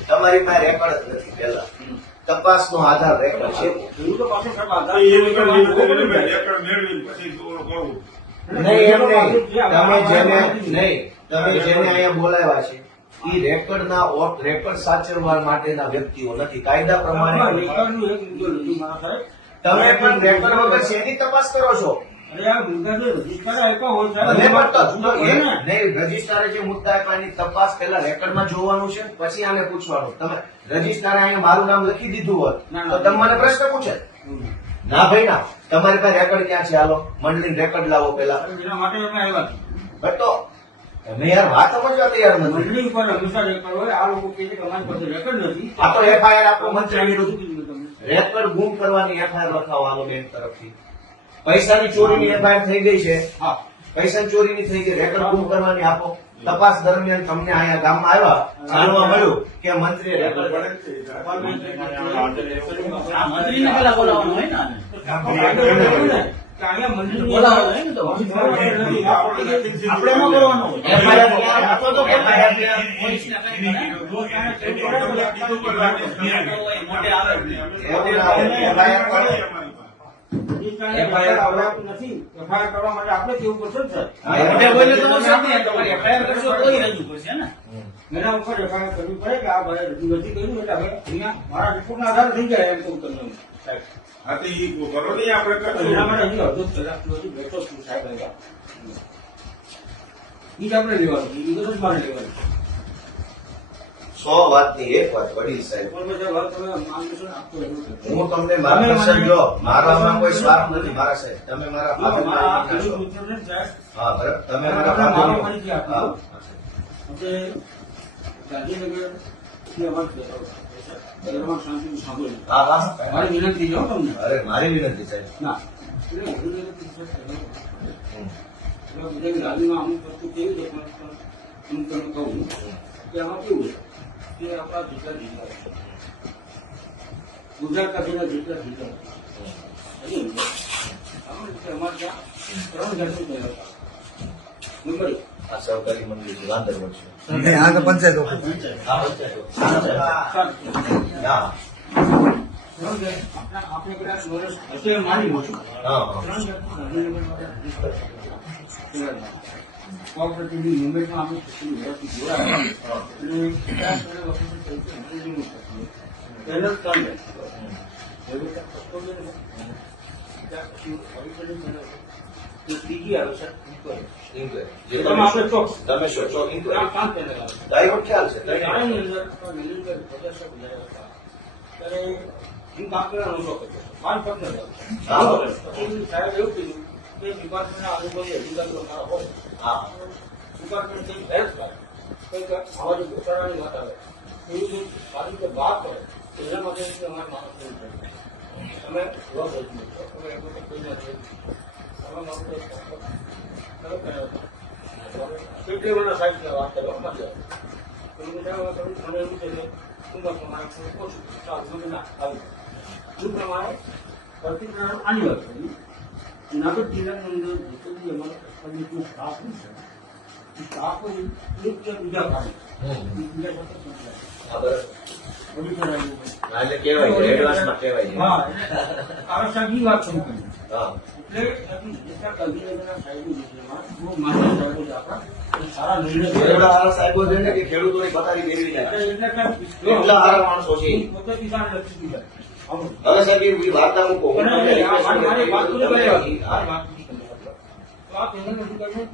તમારી પાસે રેકોર્ડ જ નથી. પેલા તપાસનો આધાર રેકોર્ડ છે. ખેડૂતો પાસે સાહેબ આધાર તો એ વગર લીધું ને રેકોર્ડ મેળવીને પછી કરવું. નહીં એમ નહીં. તમે જેને અહીંયા બોલાવ્યા છે એ રેકોર્ડના રેકોર્ડ સાચવવા માટેના વ્યક્તિઓ નથી. કાયદા પ્રમાણે રેકર્ડનું એક મુદ્દો લીધું મારા સાહેબ. તમે પણ રેકોર્ડ વગર શેની તપાસ કરો છો? અરે આ મુદ્દા જે રજીસ્ટર આપ્યા હોય સાહેબ, ભલે પણ તો હોય ને. નહીં, રજિસ્ટ્રારે જે મુદ્દા આપ્યા એની તપાસ પેલા રેકોર્ડમાં જોવાનું છે, પછી આને પૂછવાનું. તમે રજિસ્ટ્રારે અહીંયા મારું નામ લખી દીધું હોત તો તમે મને પ્રશ્ન પૂછે? ના ભાઈ ના. તમારી પાસે રેકોર્ડ ક્યાં છે? હાલો મંડળીને રેકોર્ડ લાવો પેલા. એના માટે અમે આવ્યા છીએ. બટ તો તમે યાર વાત સમજવા તૈયાર નથી. મંડળી ઉપર હંમેશા રેકર્ડ હોય. આ લોકો કહે છે કે અમારી પાસે રેકર્ડ નથી. આ તો એફઆઈઆર આપો મંત્રી વિરુદ્ધ. શું કીધું તમને? રેકોર્ડ ગુમ કરવાની એફઆઈઆર લખાવો હાલો બેંક તરફથી. પૈસાની ચોરીની એફઆઈઆર થઈ ગઈ છે. હા. પૈસાની ચોરીની થઈ ગઈ, રેકોર્ડ ગુમ કરવાની આપો. તપાસ દરમિયાન તમને અહીંયા ગામમાં આવ્યા, જાણવા મળ્યું કે મંત્રીએ રેકોર્ડ આ મંત્રીને પેલા બોલાવવાનું હોય ને આને. કે અહીંયા મંત્રીને બોલાવવાનું હોય ને તો. આપણે ન કરવાનું હોય. એફઆઈઆર ક્યાં આપો તો એફઆઈઆર ક્યાં? પોલીસને કઈ મોટે આવે એફઆઈઆર કરો. FIR આવડાતું નથી. FIR કરવા માટે આપણે કેવું પડશે ને સર? હા, મોટે બોલે તો સામે તમારે FIR કરશો તો ઈ રજૂ કરશે ને. એના ઉપર FIR કરવી પડે કે આ ભાઈ રજૂ નથી કર્યું એટલે હવે અહીંયા મારા રિપોર્ટના આધારે થઈ જાય એમ કહું તમને હું, સાહેબ. હા તો ઈ કરો ને આપણે એના માટે કરશું. હજી અડધો કલાકથી હજી બેઠો છું સાહેબ અહીંયા. ઈ જ આપણે લેવાનું છે. ઈ બધું જ મારે લેવાનું છે. 100 વાતની એક વાત વડીલ સાહેબ, પણ મેં સાહેબ હવે તમે માર્ગદર્શન આપતો રહેવું છે. હું તમને માર્ગદર્શન જો મારામાં કોઈ સ્વાર્થ નથી મારા સાહેબ. તમે મારા જો, મારા આ ફાધર ખેડૂત મિત્રોને સાહેબ હા બરાબર. તમે મારા મારા મારો ફાધર પરિચય આપ્યો. આપણે ગાંધીનગરથી અમારે દરબાર શાંતિનું સાંભળ્યું. હા હા મારી વિનંતી છે હો તમને. અરે મારી વિનંતી સાહેબ. ના એટલે ગાંધીનગરથી સાહેબ હમ. એટલે બધાની ગાડીમાં અમુક વસ્તુ કેવી છે પણ હું તમને કહું કે આમાં કેવું છે કે આપણા જેટલા જિલ્લા છે ગુજરાત કાશીના જેટલા જિલ્લા હજી અમારે ત્યાં 3 જાતિ હતા મુંબઈ આ સહકારી મંડળી છે વાંદરવડ છે નહીં, આ તો પંચાયત ઓફિસ. હા પંચાયત. હા આપણે કદાચ વર્ષ અત્યારે મારી મોટું હા 3 જાતિ કોઓપરેટિવની મુંબઈમાં આપણે વ્યવસ્થિત જોડાયા અને 50 વખત પહેલા 3 ત્રીજી આવે છે ઇન્ક્વાયરી. તમે આપણે ચોક તમે શું છો ઇન્ક્વાયરી? 5 પેનલ આવે ડાયવર્ટ ખ્યાલ છે શાળાની અંદર નિરંતર 50 ગુજારા હતા ત્યારે હું કામ કરવાનો શોખ હતો 5 પગને હા. પછી સાહેબ એવું કીધું કે ડિપાર્ટમેન્ટના આજુબાજુ અધિકારીઓ મારા હોય હા ડિપાર્ટમેન્ટ કંઈક હેલ્પ કરે કંઈક આવા જે ઘોટાળાની વાત આવે એવી જો સારી રીતે વાત કરે તો એના માટે અમારે માણસ નહીં થાય તમે જવાબ રજૂ છો તમે એમ તો કોઈ નથી તમે માત્ર કેટલી વર્ષ સાહેબ વાત કરવા મળી આવે મને એવું છે કે ઉંમર પ્રમાણે થોડું ઓછું સારું મને ના આવી એ પ્રમાણે ભરતી પ્રમાણે આની વાત કરી જુનાગઢ જિલ્લાની અંદર જેટલું બી અમારા કસ્ટમરનો સ્ટાફ છે એ સ્ટાફ એક કે બીજા કામ બીજા સાથે સંકળાયેલા. હા બરાબર. ઓડિટર આવ્યું હોય. હા, એટલે કહેવાય છે એડવાન્સમાં કહેવાય છે. હા એટલે આવશ્યક ઈ વાત શરૂ કરી હા એટલે જેટલા ગાંધીનગરના સાહેબની વિષયમાં બહુ માન્ય સાહેબો છે આપણા એ સારા નિર્ણય એવડા કર્યા. હારા સાહેબો છે ને કે ખેડૂતોની પથારી ફેરવી નાખે. એટલે એટલા હારા માણસો છે. પોતે કિસાન લક્ષી દીધા આવું. હવે સાહેબ એ વાર્તા મૂકો હું તમને અને request કરું. મારી વાત પૂરી કરી આપી. હા. મારી વાત પૂરી કરી આપી. તો આ પેનલ અધિકારીઓ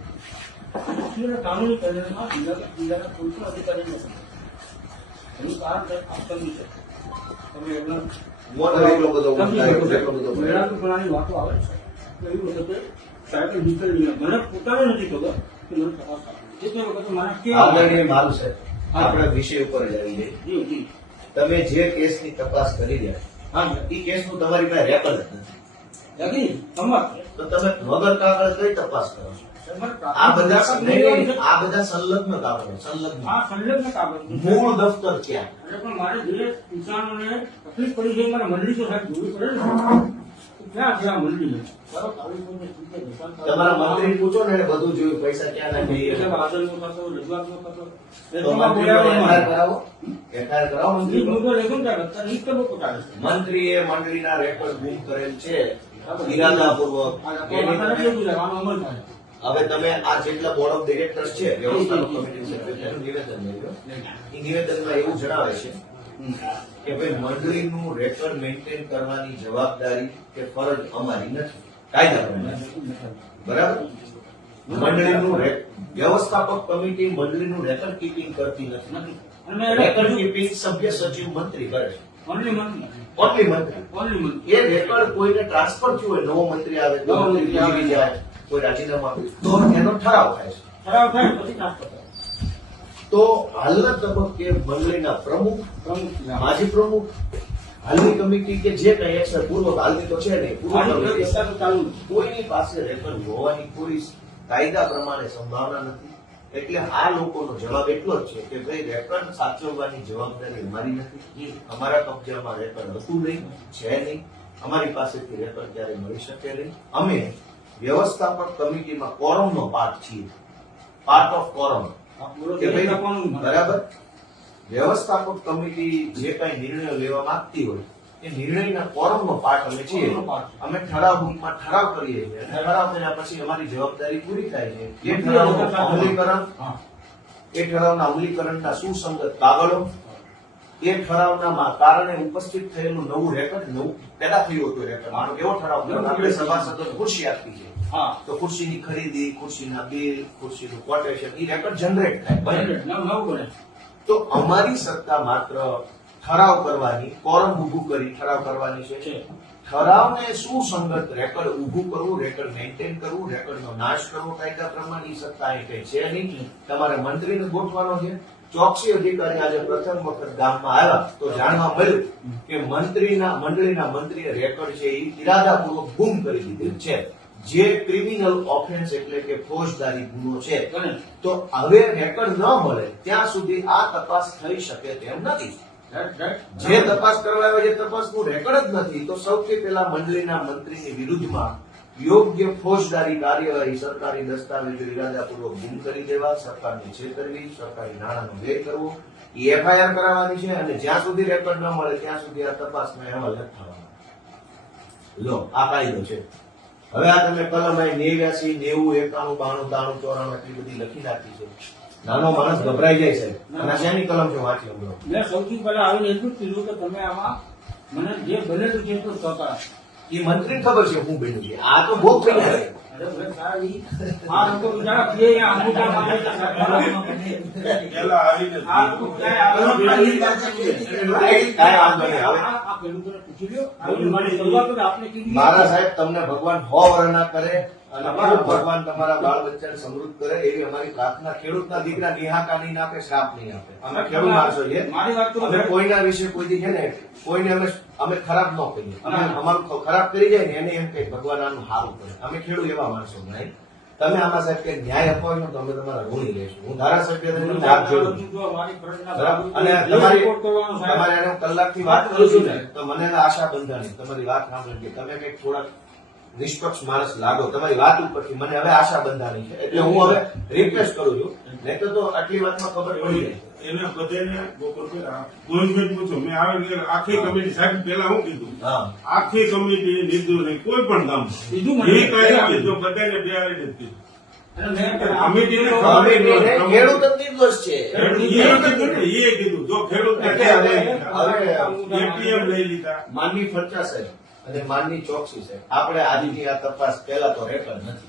રાષ્ટ્રીય કાનૂની પેનલમાં જિલ્લાના કોઈ પણ અધિકારી નથી. એનું કારણ છે આ સમજી શકો. તમે એમના મોઢો એટલો બધો ઉઠાય, એટલો બધો બોલે. ઘણાની વાતો આવે છે તો એવી વખતે સાહેબે નીકળી મને પોતાને નથી ખબર કે મને તપાસ આપી એ વખતે મારા કેવા આદરણીય મારું સાહેબ, આપણા વિષય ઉપર જ આવી જાય. જી જી તમે જે કેસની તપાસ કરી રહ્યા હા એ કેસનું તમારી પાસે રેકોર્ડ જ નથી. યાદી તમાર તો તમે વગર કાગળ કઈ તપાસ કરો છો? આ બધા આ બધા સંલગ્ન કાગળો, સંલગ્ન. આ સંલગ્ન કાગળ મૂળ દફતર ક્યાં? અરે પણ મારે જે કિસાનોને તકલીફ પડી છે મારે મંડળી તો સાહેબ જોવી પડે ને તો ક્યાં છે આ મંડળી બરાબર તાલુકોને સીધે નિશાન કરો. તમારા મંત્રી પૂછો ને એને બધું જોયું, પૈસા ક્યાં નાખી. એટલે આદરનો થતો રજૂઆતનો થતો તો મંત્રીનો FIR કરાવો, FIR કરાવો મંત્રીનો. મુદ્દો લેખો ને ત્યાં અત્યારે ઈ તબક્કો ચાલે છે. મંત્રીએ મંડળીના રેકોર્ડ ગુમ કરેલ છે ઇરાદાપૂર્વક. એની તમે- હવે તમે આ જેટલા બોર્ડ ઓફ ડિરેક્ટર્સ છે, વ્યવસ્થાપક કમિટી સેક્રેટરીનું નિવેદન મેળવ્યો. એ નિવેદનમાં એવું જણાવે છે કે ભાઈ મંડળીનું રેકોર્ડ મેન્ટેન કરવાની જવાબદારી કે ફરજ અમારી નથી, કાયદા પ્રમાણે. બરાબર? મંડળીનું વ્યવસ્થાપક કમિટી મંડળીનું રેકોર્ડ કીપિંગ કરતી નથી. નથી. અને રેકોર્ડ કીપિંગ સભ્ય સચિવ મંત્રી કરે છે. ઓનલી મંત્રી ઓનલી મંત્રી. ઓનલી મંત્રી એ રેકોર્ડ કોઈને ટ્રાન્સફર થયું હોય, નવો મંત્રી આવે, નવો મંત્રી આવી જાય, કોઈ રાજીનામું આપે તો એનો ઠરાવ થાય છે. ઠરાવ થાય પછી ટ્રાન્સફર થાય તો હાલના તબક્કે મંડળીના પ્રમુખ, પ્રમુખ માજી પ્રમુખ, હાલની કમિટી કે જે કઈ એક્શન પૂર્વ હાલની તો છે નહીં, પૂર્વ કમિટી, ચાલુ કોઈની પાસે રેકોર્ડ હોવાની કોઈ કાયદા પ્રમાણે સંભાવના નથી. એટલે આ લોકોનો જવાબ એટલો જ છે કે ભાઈ રેકોર્ડ સાચવવાની જવાબદારી અમારી નથી, અમારા કબજામાં રેકોર્ડ હતું નહીં, છે નહીં, અમારી પાસેથી રેકોર્ડ ક્યારે મળી શકે નહીં. અમે વ્યવસ્થાપક કમિટીમાં કોરમનો પાર્ટ છીએ, પાર્ટ ઓફ કોરમ. કે ભાઈ બરાબર, વ્યવસ્થાપક કમિટી જે કઈ નિર્ણયો લેવા માંગતી હોય એ નિર્ણયના કોરમનો પાર્ટ અમે છીએ. અમે ઠરાવ રૂપમાં ઠરાવ કરીએ છીએ અને ઠરાવ કર્યા પછી અમારી જવાબદારી પૂરી થાય છે. એ ઠરાવનું અમલીકરણ, એ ઠરાવના અમલીકરણના સુસંગત કાગળો, એ ઠરાવના કારણે ઉપસ્થિત થયેલું નવું રેકોર્ડ, નવું પેદા થયું હતું રેકોર્ડ. માનો કેવો ઠરાવ થયો? આપણે સભાસદોને ખુરશી આપી છે, હા તો ખુરશીની ખરીદી, ખુરશીના બિલ, ખુરશીનું કોટેશન, એ રેકોર્ડ જનરેટ થાય, બને. નવું બને તો અમારી સત્તા માત્ર ઠરાવ કરવાની, કોરમ ઉભું કરી ઠરાવ કરવાની છે. ઠરાવને સુસંગત રેકોર્ડ ઉભું કરવું, રેકોર્ડ મેન્ટેન કરવું, રેકોર્ડનો નાશ કરવો કાયદા પ્રમાણે એ સત્તા અહીં કઈ છે નહીં. તમારે મંત્રીને ગોઠવાનો છે. ચોકસી અધિકારી આજે પ્રથમ વખત ગામમાં આવ્યા તો જાણવા મળ્યું કે મંડળીના મંત્રીએ રેકોર્ડ છે એ ઇરાદાપૂર્વક ગુમ કરી દીધેલ છે, જે ક્રિમિનલ ઓફેન્સ એટલે કે ફોજદારી ગુનો છે. તો હવે રેકોર્ડ ન મળે ત્યાં સુધી આ તપાસ થઈ શકે તેમ નથી. જે તપાસ કરવા આવે છે તપાસનું રેકોર્ડ જ નથી તો સૌથી પહેલા મંડળીના મંત્રીની વિરુદ્ધમાં યોગ્ય ફોજદારી કાર્યવાહી સરકારી દસ્તાવેજો ઇરાદાપૂર્વક ગુમ કરી દેવા, સરકારની છેતરવી, સરકારી નાણાંનો વ્યય કરવો એ એફઆઈઆર કરાવવાની છે અને જ્યાં સુધી રેકોર્ડ ન મળે ત્યાં સુધી આ તપાસનો અહેવાલ નથી થવાનો. લો આ કાયદો છે. હવે આ તમે કલમ 89, 90, 91, 92, 93, 94 એટલી બધી લખી નાખી છે. નાનો માણસ ગભરાઈ જાય છે અને શેની કલમ છે વાંચી લો. મેં સૌથી પહેલા આવીને એટલું જ કીધું કે તમે આમાં મને જે બનેલું છે એટલું સહકાર આપો. એ મંત્રીને ખબર છે હું બન્યું છે. આ તો ભોગ થઈ જાય. અરે ભાઈ સારી આ લોકો બિચારા કે અહીંયા અંગૂઠા મારે છે, સરકારમાં બને. પેલા આવીને આ તો ક્યાંય આગળ કાંઈ વાંધો નહીં. હવે આ ખેડૂતોને પૂછી લ્યો. આવી મારી શરૂઆત તો આપણે કીધી. મારા સાહેબ તમને ભગવાન 100 વર્ષના કરે અને ખૂબ ભગવાન તમારા બાળ બચ્ચાને સમૃદ્ધ કરે એવી અમારી પ્રાર્થના. ખેડૂતના દીકરા નિહાકા નહીં આપે, શ્રાપ નહીં આપે. અમે ખેડૂત માણસો છીએ. મારી વાત તો અમે કોઈના વિશે કોઈથી છે ને કોઈને અમે ખરાબ ન કહીએ. અમે અમારું ખરાબ કરી જાય ને એને એમ કે ભગવાન આનું સારું કરે. અમે ખેડૂત એવા માણસો નહીં. તમે આમાં સાહેબ કે ન્યાય અપાવો છો તો અમે તમારા ઋણી લઈશું. હું ધારાસભ્ય તરીકે હાથ જોડું છું. મારી ફરજના બરાબર? ભાગરૂપે અને જે તમારી રિપોર્ટ કરવાનો સાહેબ. તમારે એને કલાકથી વાત કરું છું ને તો મને આશા બંધાણી તમારી વાત સાંભળી કે તમે કંઈક થોડાક નિષ્પક્ષ માણસ લાગો. તમારી વાત ઉપરથી મને હવે આશા બંધાણી છે એટલે હું હવે રિક્વેસ્ટ કરું છું. નહીં તો આટલી વાતમાં ખબર પડી જાય. એને બધાને બપોર કોઈ પૂછો મેં આવે આખી કમિટી સાહેબ પેલા હું કીધું હા આખી કમિટી લીધું નહીં કોઈ પણ કામ બીજું એ મને કઈ કીધું બધાને બેહાડી જ કીધું. અને મેં કમિટીને ખેડૂત જ નિર્દોષ છે. એ કીધું જો ખેડૂત એટલે હવે એટીએમ લઈ લીધા માનની ફરચા સાહેબ અને માનની ચોકસી સાહેબ આપણે આજની આ તપાસ પહેલા તો રેકર્ડ નથી.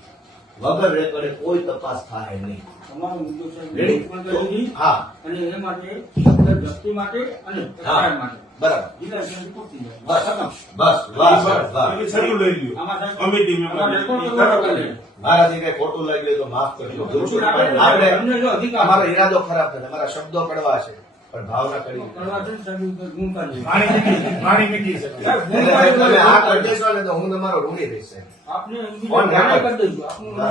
વગર રેકર્ડે કોઈ તપાસ થાય નહીં. તમારો મુદ્દો છે રેડી? પણ કરી હા અને એ માટે આપણે વ્યક્તિ માટે અને સરકાર માટે બરાબર. જિલ્લા કેન્દ્ર પૂરતી જાય. બસ ખતમ. બસ બસ બસ. એ સરું લઈ લ્યો આમાં સાહેબ કમિટી આમાં રેકોર્ડ મેમ્બર કરવાનો કરે. મારાથી કઈ ખોટું લાગ્યું હોય તો માફ કરજો. આપણે આપણે જો અધિકાર અમારો ઈરાદો ખરાબ નથી. અમારા શબ્દો કડવા છે પણ ભાવના કરી. કરવા છે ને સાહેબ ગુણકાર છે. મારી મીઠી છે. સાહેબ, એટલે ગુણકાર તમે આ એટલે કરી દેશો ને તો હું તમારો ઋણી રહીશ સાહેબ. આપને કોણ ન્યાય જાણે? કરી દઈશું. આપનું બસ.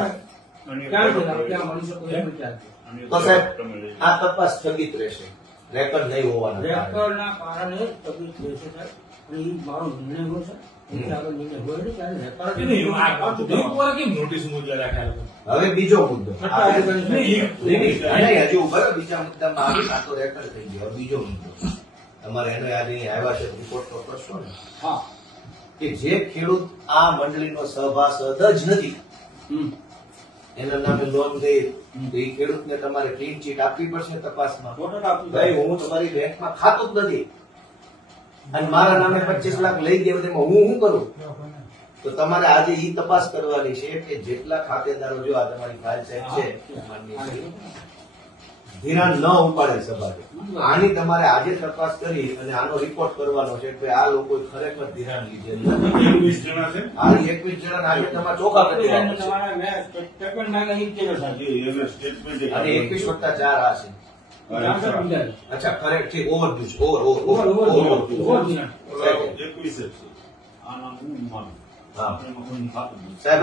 ક્યાં છે? આપણે ક્યાં મળી શકો એમ વિચાર છે. તો સાહેબ આ તપાસ સ્થગિત રહેશે. રેકર્ડ નહીં હોવાના કારણે. રેકર્ડના કારણે તકલીફ રહેશે સાહેબ. અને એ મારો નિર્ણય હોય છે. એથી આગળ નિર્ણય હોય નહીં ત્યારે રેકર્ડ નહીં, આ પાછું એક વાર કેમ નોટિસ મુદ્દા રાખ્યા લોકો? હવે બીજો મુદ્દો. છઠ્ઠા અધિકારી નહીં, નહીં, નહીં, હજી ઉભા રહો. બીજા મુદ્દામાં આવી આ તો રેકર્ડ થઈ ગયો. હવે બીજો મુદ્દો તમારે એનો આજે અહીં આવ્યા છે રિપોર્ટ તો કરશો ને હા. કે જે ખેડૂત આ મંડળીનો સભાસદ જ નથી હમ. એના નામે લોન ગઈ તો એ ખેડૂતને તમારે ક્લીન ચીટ આપવી પડશે તપાસમાં. ફોટો આપી દો. ભાઈ હું તમારી બેંકમાં ખાતું જ નથી અને મારા નામે 25 લાખ લઈ ગયા તેમાં હું શું કરું? તો તમારે આજે ઈ તપાસ કરવાની છે કે જેટલા ખાતેદારો જો આ તમારી ફાઇલ સાહેબ છે માનનીય છે, ધિરાણ ન ઉપાડે સભાએ. આની તમારે આજે તપાસ કરી અને આનો રિપોર્ટ કરવાનો છે કે આ લોકો ખરેખર ધિરાણ લીધેલું નથી. 21 જણા છે આ 21 જણા આજે તમારે ચોખ્ખા કરી દેવા પડશે. તમારા મેં સ્ટેટમેન્ટ માંગે એ જ કર્યો સાહેબ. એને સ્ટેટમેન્ટ અને 21 વત્તા 4 આ છે. જાણતા બીજા. અચ્છા ખરેખર ઠીક ઓવરડ્યુ છે. Over over, over, over, over દિના. 21 છે હા સાહેબ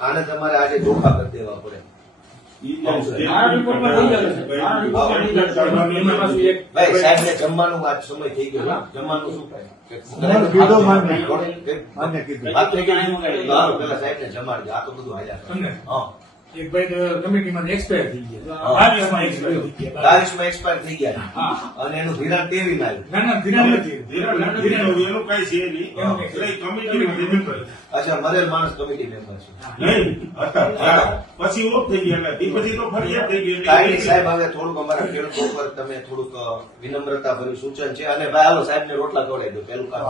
આને તમારે આજે ચોખ્ખા કરી દેવા પડે. મારા રિપોર્ટમાં થઈ જશે. મારા રિપોર્ટમાં થઈ જશે. એમાં પાછું એક ભાઈ સાહેબ ને જમવાનું આજ સમય થઈ ગયો. જમવાનું શું થાય? તમારે કીધો માન્ય. કે- માન્ય કીધું. વાત થઈ ગઈ. સારું, પેલા સાહેબ ને જમાડજો. આ તો બધું હાલ્યા કરે. તમને હા. એક ભાઈ તો કમિટીમાં એક્સપાયર થઈ ગયા. હા. 22 માં એક્સપાયર થઈ ગયા. 22 માં એક્સપાયર થઈ ગયા હા. અને એનું ધિરાણ 23 માં આવ્યું. ના ના ધીરાણ નથી. ધીરાણ નથી લીધું, એનું કાંઈ છે નહીં. એનું એટલે એ કમિટીમાં member. અચ્છા મરેલ માણસ કમિટી મેમ્બર છે. નહીં હતા. પછી ઓફ થઈ ગયા એટલે એ પછી તો ફરિયાદ થઈ ગઈ કાંઈ નહીં સાહેબ, હવે થોડુંક અમારા ખેડૂતો પર તમે થોડુંક વિનમ્રતા ભર્યું સૂચન છે અને ભાઈ હાલો સાહેબ ને રોટલા ખવડાવી દો. પેલું કામ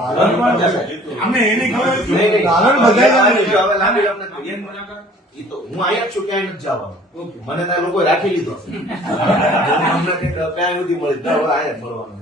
અમને એને ખબર નહીં, નહીં. કારણ બધાય ને. હવે લાંબી વાત નથી. એમ મુલાકાત. ઈ તો હું અહીંયા જ છું, ક્યાંય નથી જવાનું. ઓકે. મને ત્યાં લોકો રાખી લીધો. અમને કંઈક ક્યાંય સુધી મળી, અહીંયા જ મળવાનું.